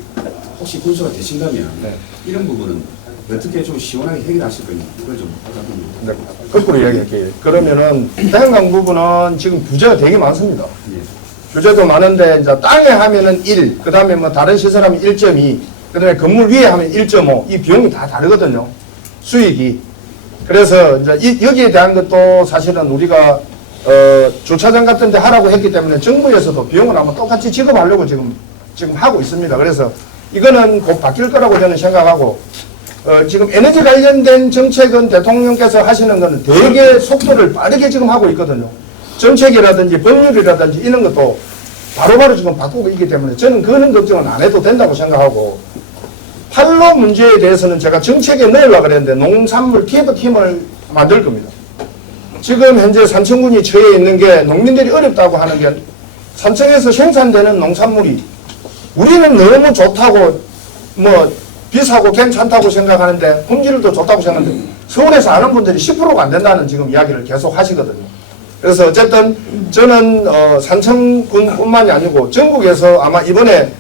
혹시 군수가 되신다면 네. 이런 부분은 어떻게 좀 시원하게 해결하실 건지 그걸 좀 부탁드립니다. 네. 거꾸로 이야기할게요. 그러면은 태양광 부분은 지금 규제가 되게 많습니다. 예. 규제도 많은데 이제 땅에 하면은 1, 그 다음에 뭐 다른 시설하면 1.2, 그 다음에 건물 위에 하면 1.5, 이 비용이 다 다르거든요. 수익이. 그래서 이제 여기에 대한 것도 사실은 우리가 주차장 같은 데 하라고 했기 때문에 정부에서도 비용을 아마 똑같이 지급하려고 지금 하고 있습니다. 그래서 이거는 곧 바뀔 거라고 저는 생각하고 지금 에너지 관련된 정책은 대통령께서 하시는 거는 되게 속도를 빠르게 지금 하고 있거든요. 정책이라든지 법률이라든지 이런 것도 바로바로 지금 바꾸고 있기 때문에 저는 그런 걱정은 안 해도 된다고 생각하고 판로 문제에 대해서는 제가 정책에 넣으려고 그랬는데 농산물 TF팀을 만들 겁니다. 지금 현재 산청군이 처해 있는 게 농민들이 어렵다고 하는 게 산청에서 생산되는 농산물이 우리는 너무 좋다고 뭐 비싸고 괜찮다고 생각하는데 품질도 좋다고 생각하는데 서울에서 아는 분들이 10%가 안 된다는 지금 이야기를 계속 하시거든요. 그래서 어쨌든 저는 산청군뿐만이 아니고 전국에서 아마 이번에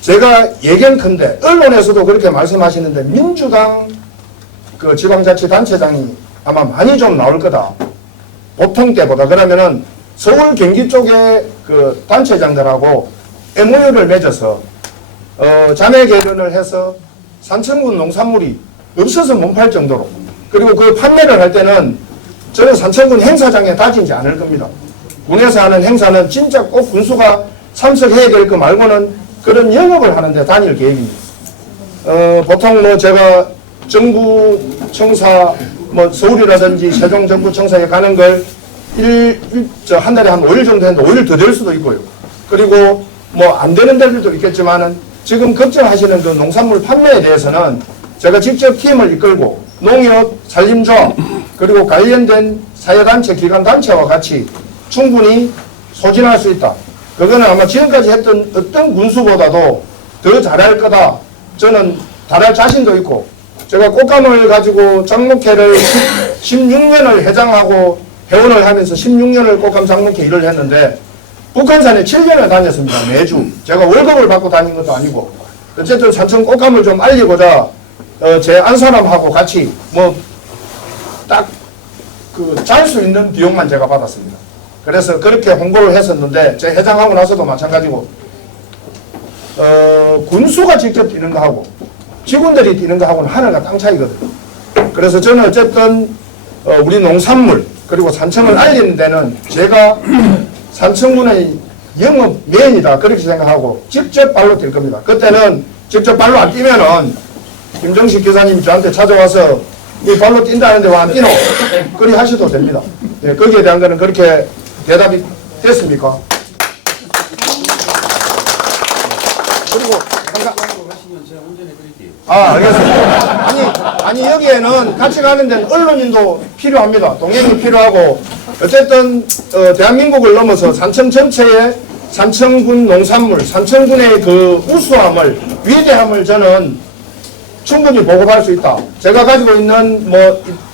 제가 예견컨대 언론에서도 그렇게 말씀하시는데 민주당 지방자치단체장이 아마 많이 좀 나올 거다. 보통 때보다. 그러면은 서울 경기 쪽의 단체장들하고 MOU를 맺어서 자매 결연을 해서 산청군 농산물이 없어서 못 팔 정도로 그리고 그 판매를 할 때는 저는 산청군 행사장에 다니지 않을 겁니다. 군에서 하는 행사는 진짜 꼭 군수가 참석해야 될 거 말고는 그런 영업을 하는데 다닐 계획입니다. 보통 뭐 제가 정부 청사, 뭐 서울이라든지 세종 정부 청사에 가는 걸 한 달에 한 5일 정도 했는데 5일 더 될 수도 있고요. 그리고 뭐 안 되는 데들도 있겠지만은 지금 걱정하시는 그 농산물 판매에 대해서는 제가 직접 팀을 이끌고 농협, 산림조합, 그리고 관련된 사회단체, 기관단체와 같이 충분히 소진할 수 있다. 그거는 아마 지금까지 했던 어떤 군수보다도 더 잘할 거다. 저는 잘할 자신도 있고, 제가 꽃감을 가지고 장목회를 16년을 회장하고 회원을 하면서 16년을 꽃감 장목회 일을 했는데, 북한산에 7년을 다녔습니다. 매주. 제가 월급을 받고 다닌 것도 아니고. 어쨌든 산청 꽃감을 좀 알리고자 제 안사람하고 같이 딱 잘 수 있는 비용만 제가 받았습니다. 그래서 그렇게 홍보를 했었는데 제 회장하고 나서도 마찬가지고 군수가 직접 뛰는 거하고 직원들이 뛰는 거하고는 하늘과 땅 차이거든요. 그래서 저는 어쨌든 우리 농산물 그리고 산청을 알리는 데는 제가 산청군의 영업 메인이다 그렇게 생각하고 직접 발로 뛸 겁니다. 그때는 직접 발로 안 뛰면은 김정식 기사님이 저한테 찾아와서 이 발로 뛴다는데 왜 안 뛰노? 그리 하셔도 됩니다. 네, 거기에 대한 거는 그렇게 대답이 됐습니까? 그리고 알겠습니다. 아니 여기에는 같이 가는 데는 언론인도 필요합니다. 동행이 필요하고 어쨌든 대한민국을 넘어서 산청 전체의 산청군 농산물, 산청군의 그 우수함을 위대함을 저는 충분히 보급할 수 있다. 제가 가지고 있는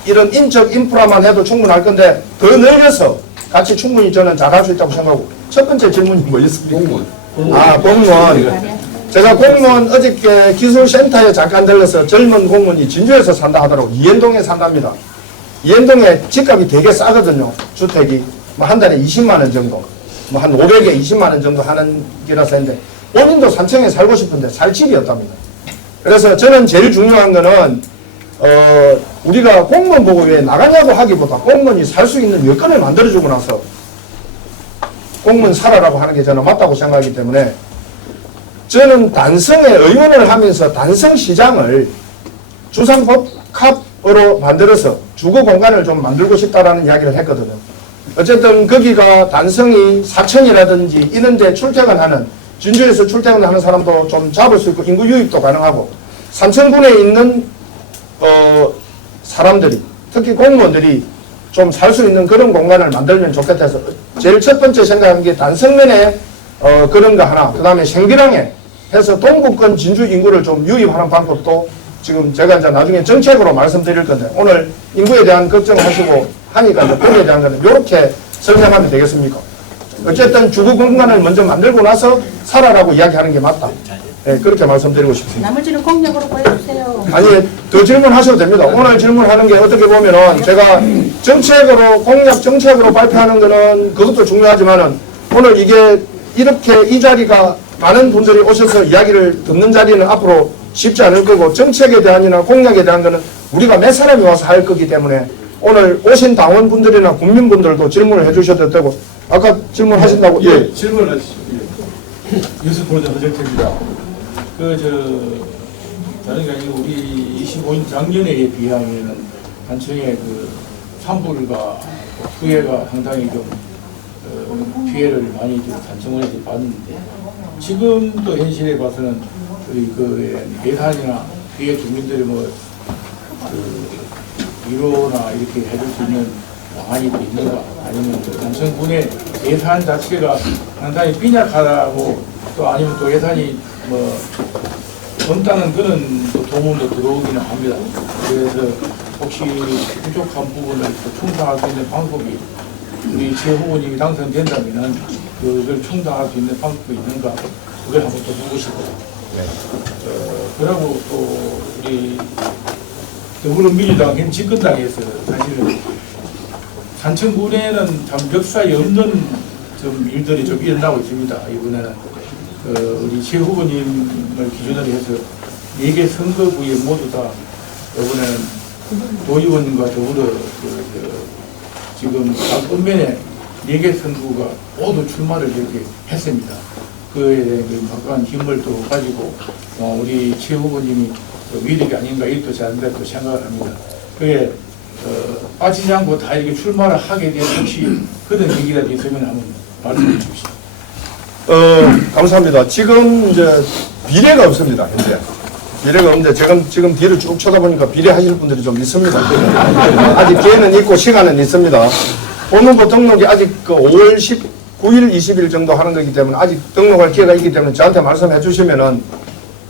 이런 인적 인프라만 해도 충분할 건데 더 늘려서 같이 충분히 저는 잘할 수 있다고 생각하고 첫 번째 질문이 뭐였습니까? 공무원. 공무원. 제가 공무원 어저께 기술센터에 잠깐 들러서 젊은 공무원이 진주에서 산다 하더라고. 이현동에 산답니다. 이현동에 집값이 되게 싸거든요. 주택이 한 달에 20만 원 정도, 한 500에 20만 원 정도 하는 기라서 했는데 본인도 산청에 살고 싶은데 살 집이 없답니다. 그래서 저는 제일 중요한 거는 우리가 공무원 보고 왜 나가냐고 하기보다 공무원이 살 수 있는 여건을 만들어주고 나서 공무원 살아라고 하는 게 저는 맞다고 생각하기 때문에 저는 단성에 의원을 하면서 단성시장을 주상복합으로 만들어서 주거 공간을 좀 만들고 싶다라는 이야기를 했거든요. 어쨌든 거기가 단성이 사천이라든지 이런 데 출퇴근하는 진주에서 출퇴근하는 사람도 좀 잡을 수 있고 인구 유입도 가능하고 산청군에 있는 사람들이 특히 공무원들이 좀 살 수 있는 그런 공간을 만들면 좋겠다 해서 제일 첫 번째 생각한 게 단성면에 그런 거 하나, 그 다음에 생비랑에 해서 동구권 진주 인구를 좀 유입하는 방법도 지금 제가 이제 나중에 정책으로 말씀드릴 건데 오늘 인구에 대한 걱정하시고 하니까 이제 거기에 대한 거는 이렇게 설명하면 되겠습니까? 어쨌든 주거 공간을 먼저 만들고 나서 살아라고 이야기하는 게 맞다. 네, 그렇게 말씀드리고 싶습니다. 나머지는 공약으로 보여주세요. 아니, 더 질문하셔도 됩니다. 오늘 질문하는 게 어떻게 보면은 제가 정책으로, 공약 정책으로 발표하는 거는 그것도 중요하지만은 오늘 이게 이렇게 이 자리가 많은 분들이 오셔서 이야기를 듣는 자리는 앞으로 쉽지 않을 거고 정책에 대한이나 공약에 대한 거는 우리가 몇 사람이 와서 할 거기 때문에 오늘 오신 당원분들이나 국민분들도 질문을 해주셔도 되고 아까 질문하신다고 예, 질문하시죠. 예. 뉴스 보도자 허정태입니다. 다른 게 아니고 우리 25인 작년에 비하면은 단청의 산불과 피해가 상당히 좀 피해를 많이 좀 단청원에서 받는데 지금도 현실에 봐서는 예산이나 피해 주민들이 위로나 이렇게 해줄 수 있는 방안이 있는가 아니면 단청군의 예산 자체가 상당히 빈약하다고 또 아니면 또 예산이 없다는 그런 또 도움도 들어오기는 합니다. 그래서 혹시 부족한 부분을 또 충당할 수 있는 방법이 우리 최 후보님이 당선된다면은 그걸 충당할 수 있는 방법이 있는가 그걸 한번 또 보고 싶어요. 그리고 또 우리 더불어민주당 현 집권당에서 사실은 산청군에는 참 역사에 없는 좀 일들이 좀 일어나고 있습니다. 이번에는 우리 최 후보님을 기준으로 해서 4개 선거구에 모두 다 이번에는 도의원과 더불어 지금 각 읍면에 4개 선거구가 모두 출마를 이렇게 했습니다. 그에 대한 막강한 힘을 또 가지고 우리 최 후보님이 위력이 아닌가 이것도 저한테 또 생각을 합니다. 그게 빠지지 않고 다 이렇게 출마를 하게 된 혹시 그런 얘기라도 있으면 한번 말씀해 주십시오. 감사합니다. 지금 이제 비례가 없습니다. 현재 비례가 없는데 지금 뒤를 쭉 쳐다보니까 비례하실 분들이 좀 있습니다. 아직 기회는 있고 시간은 있습니다. 본후보 등록이 아직 5월 19일, 20일 정도 하는 거기 때문에 아직 등록할 기회가 있기 때문에 저한테 말씀해 주시면은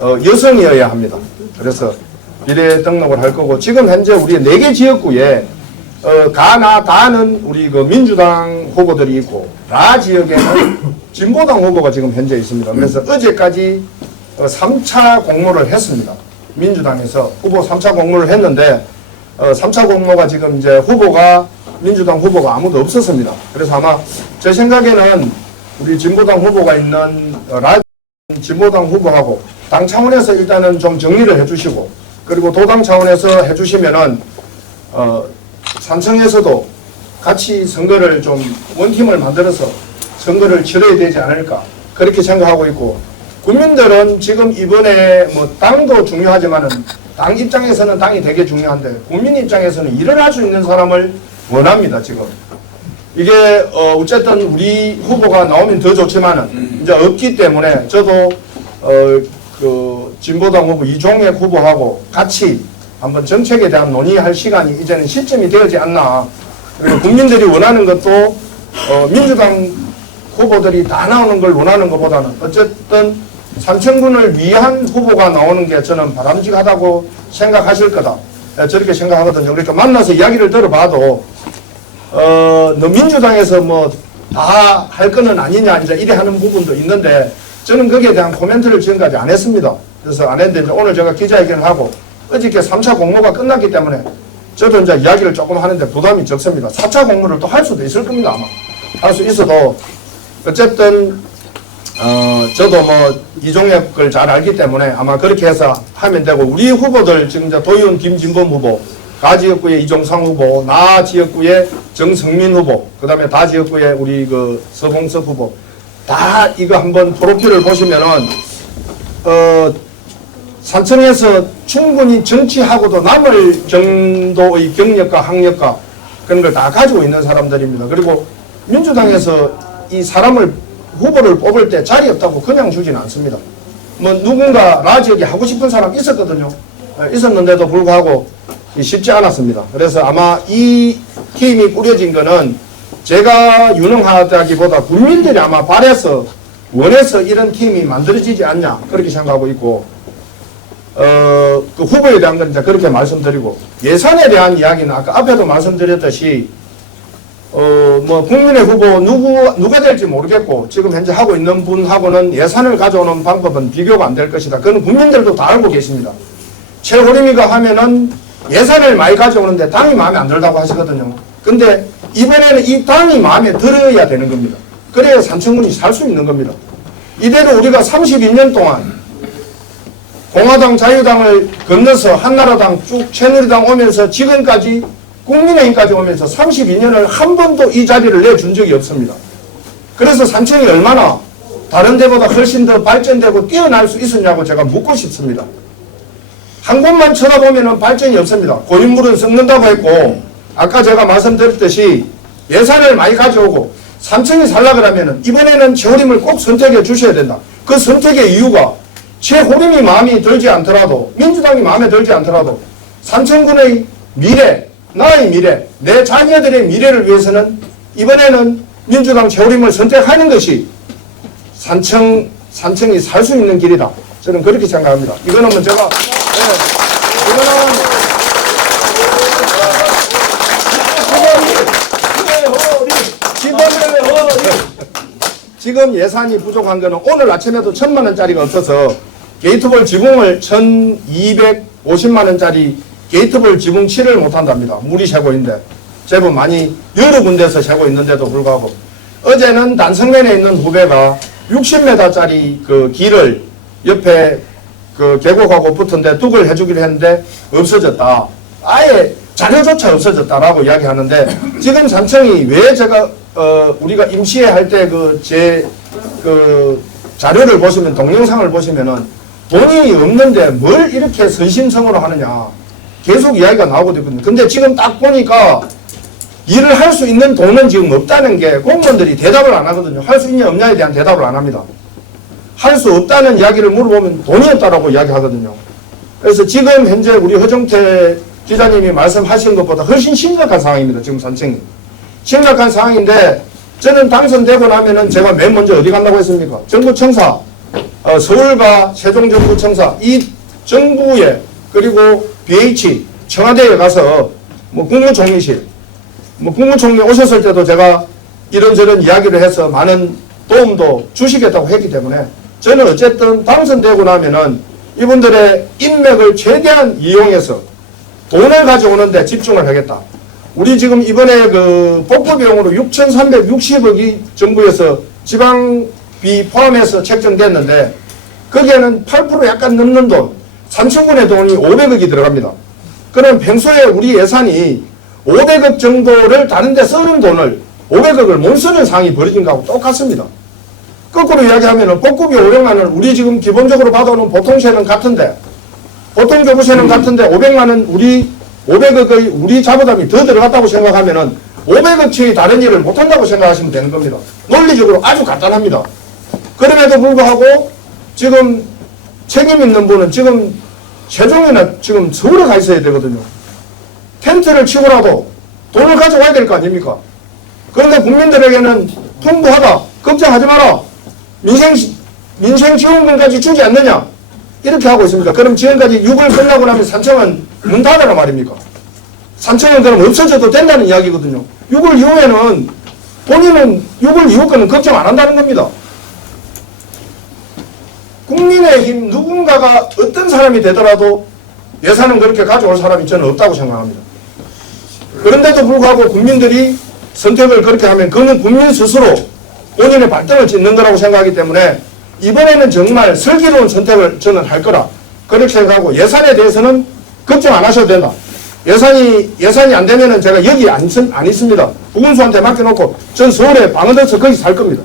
여성이어야 합니다. 그래서 비례 등록을 할 거고 지금 현재 우리 4개 지역구에 가나 다는 우리 그 민주당 후보들이 있고 라 지역에는 진보당 후보가 지금 현재 있습니다. 그래서 어제까지 3차 공모를 했습니다. 민주당에서 후보 3차 공모를 했는데 3차 공모가 지금 이제 후보가 민주당 후보가 아무도 없었습니다. 그래서 아마 제 생각에는 우리 진보당 후보가 있는 라 진보당 후보하고 당 차원에서 일단은 좀 정리를 해주시고 그리고 도당 차원에서 해주시면은 산청에서도 같이 선거를 좀 원팀을 만들어서 선거를 치러야 되지 않을까 그렇게 생각하고 있고 국민들은 지금 이번에 뭐 당도 중요하지만은 당 입장에서는 당이 되게 중요한데 국민 입장에서는 일을 할 수 있는 사람을 원합니다. 지금 이게 어쨌든 우리 후보가 나오면 더 좋지만은 이제 없기 때문에 저도 그 진보당 후보 이종혁 후보하고 같이 한번 정책에 대한 논의할 시간이 이제는 시점이 되지 않나. 그리고 국민들이 원하는 것도 민주당 후보들이 다 나오는 걸 원하는 것보다는 어쨌든 산청군을 위한 후보가 나오는 게 저는 바람직하다고 생각하실 거다. 저렇게 생각하거든요. 그러니까 만나서 이야기를 들어봐도 너 민주당에서 뭐 다 할 거는 아니냐 이제 이래 하는 부분도 있는데 저는 거기에 대한 코멘트를 지금까지 안 했습니다. 그래서 안 했는데 이제 오늘 제가 기자회견을 하고 어저께 3차 공모가 끝났기 때문에 저도 이제 이야기를 조금 하는데 부담이 적습니다. 4차 공모를 또 할 수도 있을 겁니다. 아마 할 수 있어도 어쨌든 저도 뭐 이종혁을 잘 알기 때문에 아마 그렇게 해서 하면 되고 우리 후보들 지금 이제 도의원 김진범 후보, 가 지역구의 이종상 후보, 나 지역구의 정성민 후보, 그 다음에 다 지역구의 우리 그 서봉석 후보 다 이거 한번 프로필을 보시면은 산청에서 충분히 정치하고도 남을 정도의 경력과 학력과 그런 걸 다 가지고 있는 사람들입니다. 그리고 민주당에서 이 사람을 후보를 뽑을 때 자리 없다고 그냥 주진 않습니다. 뭐 누군가 라 지역에 하고 싶은 사람 있었거든요. 있었는데도 불구하고 쉽지 않았습니다. 그래서 아마 이 팀이 꾸려진 거는 제가 유능하다기보다 국민들이 아마 바래서 원해서 이런 팀이 만들어지지 않냐 그렇게 생각하고 있고 그 후보에 대한 건 이제 그렇게 말씀드리고 예산에 대한 이야기는 아까 앞에도 말씀드렸듯이 뭐 국민의 후보 누가 될지 모르겠고 지금 현재 하고 있는 분하고는 예산을 가져오는 방법은 비교가 안 될 것이다. 그건 국민들도 다 알고 계십니다. 최호림이가 하면은 예산을 많이 가져오는데 당이 마음에 안 들다고 하시거든요. 근데 이번에는 이 당이 마음에 들어야 되는 겁니다. 그래야 산청군이 살 수 있는 겁니다. 이대로 우리가 32년 동안 공화당 자유당을 건너서 한나라당 쭉 새누리당 오면서 지금까지 국민의힘까지 오면서 32년을 한 번도 이 자리를 내준 적이 없습니다. 그래서 산청이 얼마나 다른 데보다 훨씬 더 발전되고 뛰어날 수 있었냐고 제가 묻고 싶습니다. 한 곳만 쳐다보면 발전이 없습니다. 고인물은 썩는다고 했고 아까 제가 말씀드렸듯이 예산을 많이 가져오고 산청이 살라 그러면 이번에는 최호림을 꼭 선택해 주셔야 된다. 그 선택의 이유가 최호림이 마음이 들지 않더라도 민주당이 마음에 들지 않더라도 산청군의 미래, 나의 미래, 내 자녀들의 미래를 위해서는 이번에는 민주당 최호림을 선택하는 것이 산청이 살 수 있는 길이다. 저는 그렇게 생각합니다. 이거는 뭐 제가 지금 예산이 부족한 거는 오늘 아침에도 1,000만 원짜리가 없어서 게이트볼 지붕을 1,250만 원짜리 게이트볼 지붕 칠을 못한답니다. 물이 새고 있는데 제법 많이 여러 군데서 새고 있는데도 불구하고 어제는 단성면에 있는 후배가 60m짜리 그 길을 옆에 그 계곡하고 붙은데 둑을 해주기로 했는데 없어졌다. 아예 자료조차 없어졌다라고 이야기하는데 지금 산청이 왜 제가 우리가 임시회 할 때 그 자료를 보시면 동영상을 보시면은 돈이 없는데 뭘 이렇게 선심성으로 하느냐 계속 이야기가 나오고 있거든요. 근데 지금 딱 보니까 일을 할 수 있는 돈은 지금 없다는 게 공무원들이 대답을 안 하거든요. 할 수 있냐 없냐에 대한 대답을 안 합니다. 할 수 없다는 이야기를 물어보면 돈이 없다라고 이야기하거든요. 그래서 지금 현재 우리 허정태 기자님이 말씀하신 것보다 훨씬 심각한 상황입니다. 지금 산청이. 심각한 상황인데 저는 당선되고 나면은 제가 맨 먼저 어디 간다고 했습니까? 정부청사, 서울과 세종정부청사 이 정부에 그리고 BH 청와대에 가서 뭐 국무총리실 뭐 국무총리 오셨을 때도 제가 이런저런 이야기를 해서 많은 도움도 주시겠다고 했기 때문에 저는 어쨌든 당선되고 나면은 이분들의 인맥을 최대한 이용해서 돈을 가져오는데 집중을 하겠다. 우리 지금 이번에 그 복구 비용으로 6,360억이 정부에서 지방비 포함해서 책정됐는데 거기에는 8% 약간 넘는 돈, 산청군의 돈이 500억이 들어갑니다. 그럼 평소에 우리 예산이 500억 정도를 다른 데 쓰는 돈을 500억을 못 쓰는 상황이 벌어진 거하고 똑같습니다. 거꾸로 이야기하면 복구비 500만 원 우리 지금 기본적으로 받아오는 보통세는 같은데 보통 교부세는 같은데 500만 원 우리 500억의 우리 자부담이 더 들어갔다고 생각하면은 500억치의 다른 일을 못한다고 생각하시면 되는 겁니다. 논리적으로 아주 간단합니다. 그럼에도 불구하고 지금 책임 있는 분은 지금 세종이나 지금 서울에 가 있어야 되거든요. 텐트를 치고라도 돈을 가져와야 될 거 아닙니까? 그런데 국민들에게는 통보하다. 걱정하지 마라. 민생지원금까지 주지 않느냐. 이렇게 하고 있습니다. 그럼 지금까지 6월 끝나고 나면 산청은 문 닫아라 말입니까? 산청은 그럼 없어져도 된다는 이야기거든요. 6월 이후에는 본인은 6월 이후 거는 걱정 안 한다는 겁니다. 국민의힘 누군가가 어떤 사람이 되더라도 예산은 그렇게 가져올 사람이 저는 없다고 생각합니다. 그런데도 불구하고 국민들이 선택을 그렇게 하면 그는 국민 스스로 본인의 발등을 찢는 거라고 생각하기 때문에 이번에는 정말 슬기로운 선택을 저는 할 거라 그렇게 생각하고 예산에 대해서는 걱정 안 하셔도 된다. 예산이 안 되면은 제가 여기 안 있습니다. 구군수한테 맡겨놓고 전 서울에 방 얻어서 거기 살 겁니다.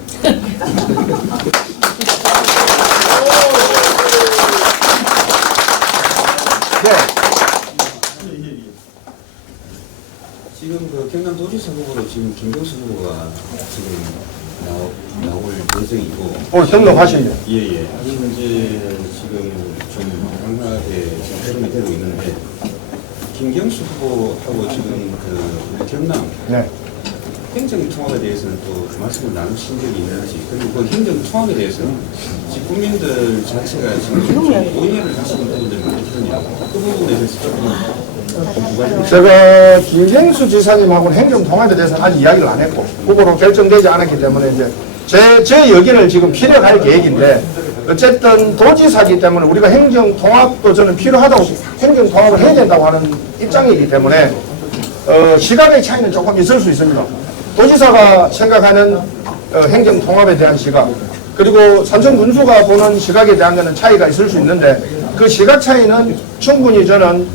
지금 그 경남도지사 후보로 지금 김경수 후보가 지금 나올 예정이고 오늘 등록하시네요. 예예. 현재 지금 좀 강하게 지금 흐름이 되고 있는데 김경수 후보하고 지금 그 경남 네. 행정통합에 대해서는 또 그 말씀을 나누신 적이 있는 것이 그리고 그 행정통합에 대해서는 지금 국민들 자체가 지금 좀 오해를 하시는 분들이 많거든요. 그 부분에 대해서 조금 제가 김경수 지사님하고는 행정통합에 대해서는 아직 이야기를 안 했고 후보로 결정되지 않았기 때문에 이제 제 여기를 지금 필요할 계획인데 어쨌든 도지사기 때문에 우리가 행정통합도 저는 필요하다고 행정통합을 해야 된다고 하는 입장이기 때문에 시각의 차이는 조금 있을 수 있습니다. 도지사가 생각하는 행정통합에 대한 시각 그리고 산청군수가 보는 시각에 대한 것은 차이가 있을 수 있는데 그 시각 차이는 충분히 저는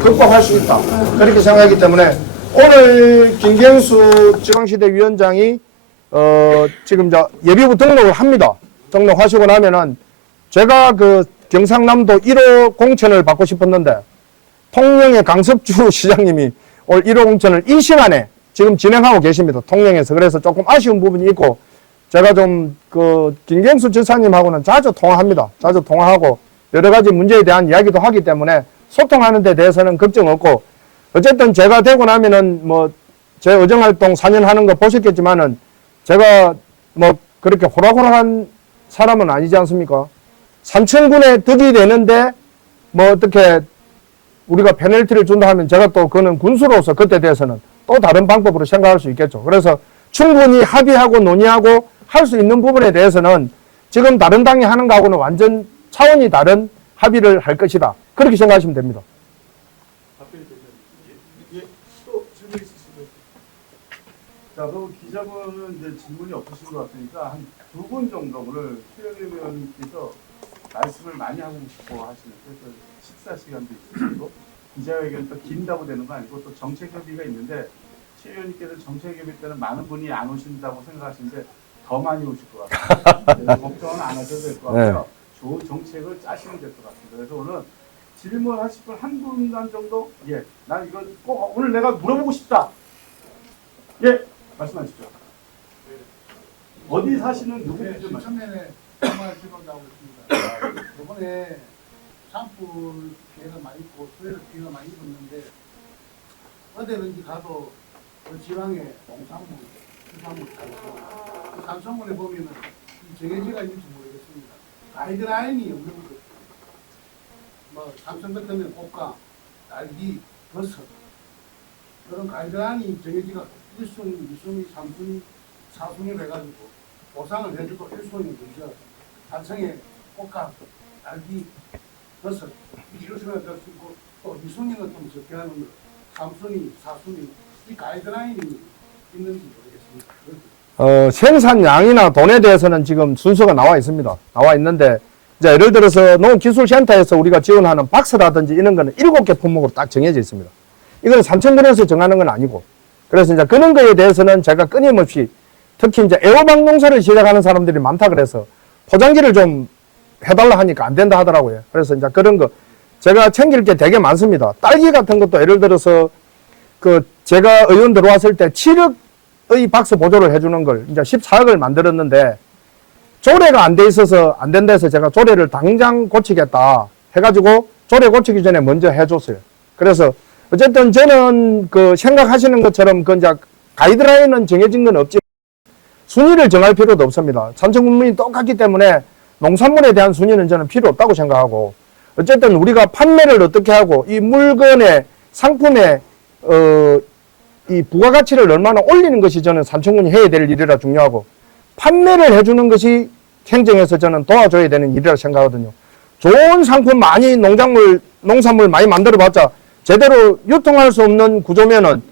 극복할 수 있다 그렇게 생각하기 때문에 오늘 김경수 지방시대 위원장이 지금 예비후 등록을 합니다. 등록하시고 나면은 제가 그 경상남도 1호 공천을 받고 싶었는데 통영의 강석주 시장님이 올 1호 공천을 이 시간에 지금 진행하고 계십니다. 통영에서. 그래서 조금 아쉬운 부분이 있고 제가 좀 그 김경수 지사님하고는 자주 통화합니다. 자주 통화하고 여러 가지 문제에 대한 이야기도 하기 때문에 소통하는 데 대해서는 걱정 없고 어쨌든 제가 되고 나면은 뭐 제 의정활동 4년 하는 거 보셨겠지만은 제가 뭐 그렇게 호락호락한 사람은 아니지 않습니까? 산청군에 득이 되는데 뭐 어떻게 우리가 페널티를 준다 하면 제가 또 그는 군수로서 그때 대해서는 또 다른 방법으로 생각할 수 있겠죠. 그래서 충분히 합의하고 논의하고 할 수 있는 부분에 대해서는 지금 다른 당이 하는 거하고는 완전 차원이 다른 합의를 할 것이다. 그렇게 생각하시면 됩니다. 자, 그럼 기자분은 이제 질문이 없으신 것 같으니까 한 두 분 정도 오늘 최영일 의원님께서 말씀을 많이 하고 싶어 하시는 그래서 식사 시간도 있으시고 기자회견이 또 긴다고 되는 거 아니고 또 정책협의가 있는데 최 의원님께서 정책협의 때는 많은 분이 안 오신다고 생각하시는데 더 많이 오실 것 같아요. 그래서 걱정은 안 하셔도 될 것 같고요. 좋은 정책을 짜시면 될 것 같습니다. 그래서 오늘 질문하실 분 한 분간 정도 난 이거 꼭 오늘 내가 물어보고 싶다. 말씀하시죠. 어디 사시는 누구인지 좀 처음에는 정말 지도자고 있습니다. 이번에 산불 피해가 많이 있고 수해로 피해가 많이 입었는데 어디든지 가도 그 지방에 농산물, 수산물 가고 산성문에 보면은 정해지가 있는지 모르겠습니다. 가이드라인이 없는 것. 뭐 삼성 같으면 꽃가, 딸기, 버섯 그런 가이드라인이 정해지가 1순위, 2순위, 3순위, 4순위로 해가지고 보상을 해주고 1순위 먼저 단청에 꽃가, 딸기, 버섯 이렇게 될수 있고 또 2순위는 좀 적게 하는 거 3순위, 4순위 이 가이드라인이 있는지 모르겠습니다. 생산량이나 돈에 대해서는 지금 순서가 나와 있습니다. 나와 있는데 이제 예를 들어서 농기술센터에서 우리가 지원하는 박스라든지 이런 거는 7개 품목으로 딱 정해져 있습니다. 이거는 산청군에서 정하는 건 아니고 그래서 이제 그런 거에 대해서는 제가 끊임없이 특히 이제 애호박 농사를 시작하는 사람들이 많다 그래서 포장지를 좀 해달라 하니까 안 된다 하더라고요. 그래서 이제 그런 거 제가 챙길 게 되게 많습니다. 딸기 같은 것도 예를 들어서 그 제가 의원 들어왔을 때 7억의 박스 보조를 해주는 걸 이제 14억을 만들었는데 조례가 안 돼 있어서 안 된다 해서 제가 조례를 당장 고치겠다 해가지고 조례 고치기 전에 먼저 해줬어요. 그래서 어쨌든 저는 그 생각하시는 것처럼 그 이제 가이드라인은 정해진 건 없지만 순위를 정할 필요도 없습니다. 산청군민이 똑같기 때문에 농산물에 대한 순위는 저는 필요 없다고 생각하고 어쨌든 우리가 판매를 어떻게 하고 이 물건의 상품의 이 부가가치를 얼마나 올리는 것이 저는 산청군이 해야 될 일이라 중요하고 판매를 해주는 것이 행정에서 저는 도와줘야 되는 일이라 생각하거든요. 좋은 상품 많이 농산물 많이 만들어봤자 제대로 유통할 수 없는 구조면은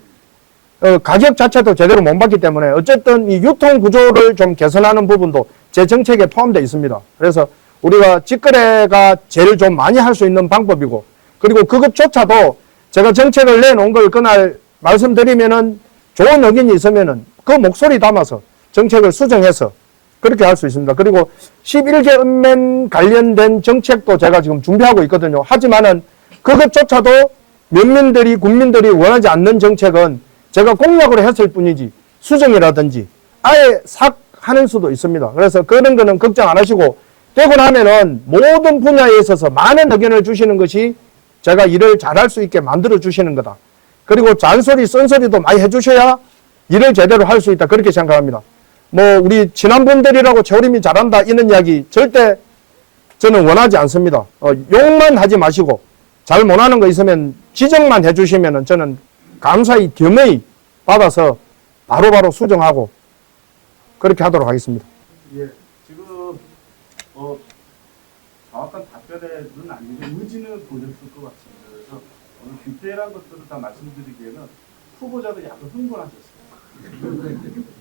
가격 자체도 제대로 못 받기 때문에 어쨌든 이 유통 구조를 좀 개선하는 부분도 제 정책에 포함되어 있습니다. 그래서 우리가 직거래가 제일 좀 많이 할 수 있는 방법이고 그리고 그것조차도 제가 정책을 내놓은 걸 그날 말씀드리면은 좋은 의견이 있으면은 그 목소리 담아서 정책을 수정해서 그렇게 할 수 있습니다. 그리고 11개 읍면 관련된 정책도 제가 지금 준비하고 있거든요. 하지만은 그것조차도 면민들이 국민들이 원하지 않는 정책은 제가 공약으로 했을 뿐이지 수정이라든지 아예 삭 하는 수도 있습니다. 그래서 그런 거는 걱정 안 하시고 되고 나면은 모든 분야에 있어서 많은 의견을 주시는 것이 제가 일을 잘할 수 있게 만들어 주시는 거다. 그리고 잔소리, 쓴소리도 많이 해주셔야 일을 제대로 할 수 있다. 그렇게 생각합니다. 뭐 우리 친한 분들이라고 최우림이 잘한다 이런 이야기 절대 저는 원하지 않습니다. 욕만 하지 마시고 잘 못하는 거 있으면 지적만 해주시면은 저는 감사히 겸허히 받아서 바로바로 수정하고 그렇게 하도록 하겠습니다. 예, 지금 정확한 답변에는 아니고 의지는 보였을 것 같습니다. 그래서 오늘 디테일한 것들을 다 말씀드리기에는 후보자도 약간 흥분하셨어요.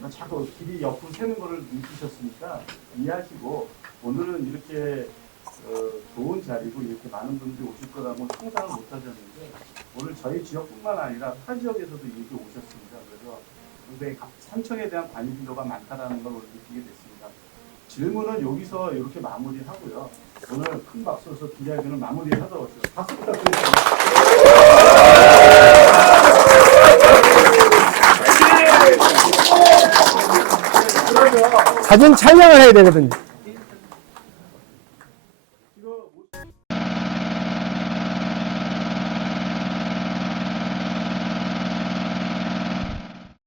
자꾸 길이 옆으로 새는 거를 느끼셨으니까 이해하시고 오늘은 이렇게 좋은 자리고 이렇게 많은 분들이 오실 거라고 상상을 못 하셨는데 오늘 저희 지역뿐만 아니라 타 지역에서도 이렇게 오셨습니다. 그래서 굉장히 산청에 대한 관심도가 많다라는 걸 오늘 느끼게 됐습니다. 질문은 여기서 이렇게 마무리하고요. 오늘 큰 박수로서 기자회견을 마무리하도록 하겠습니다. 박수 부탁드립니다. 사진 촬영을 해야 되거든요.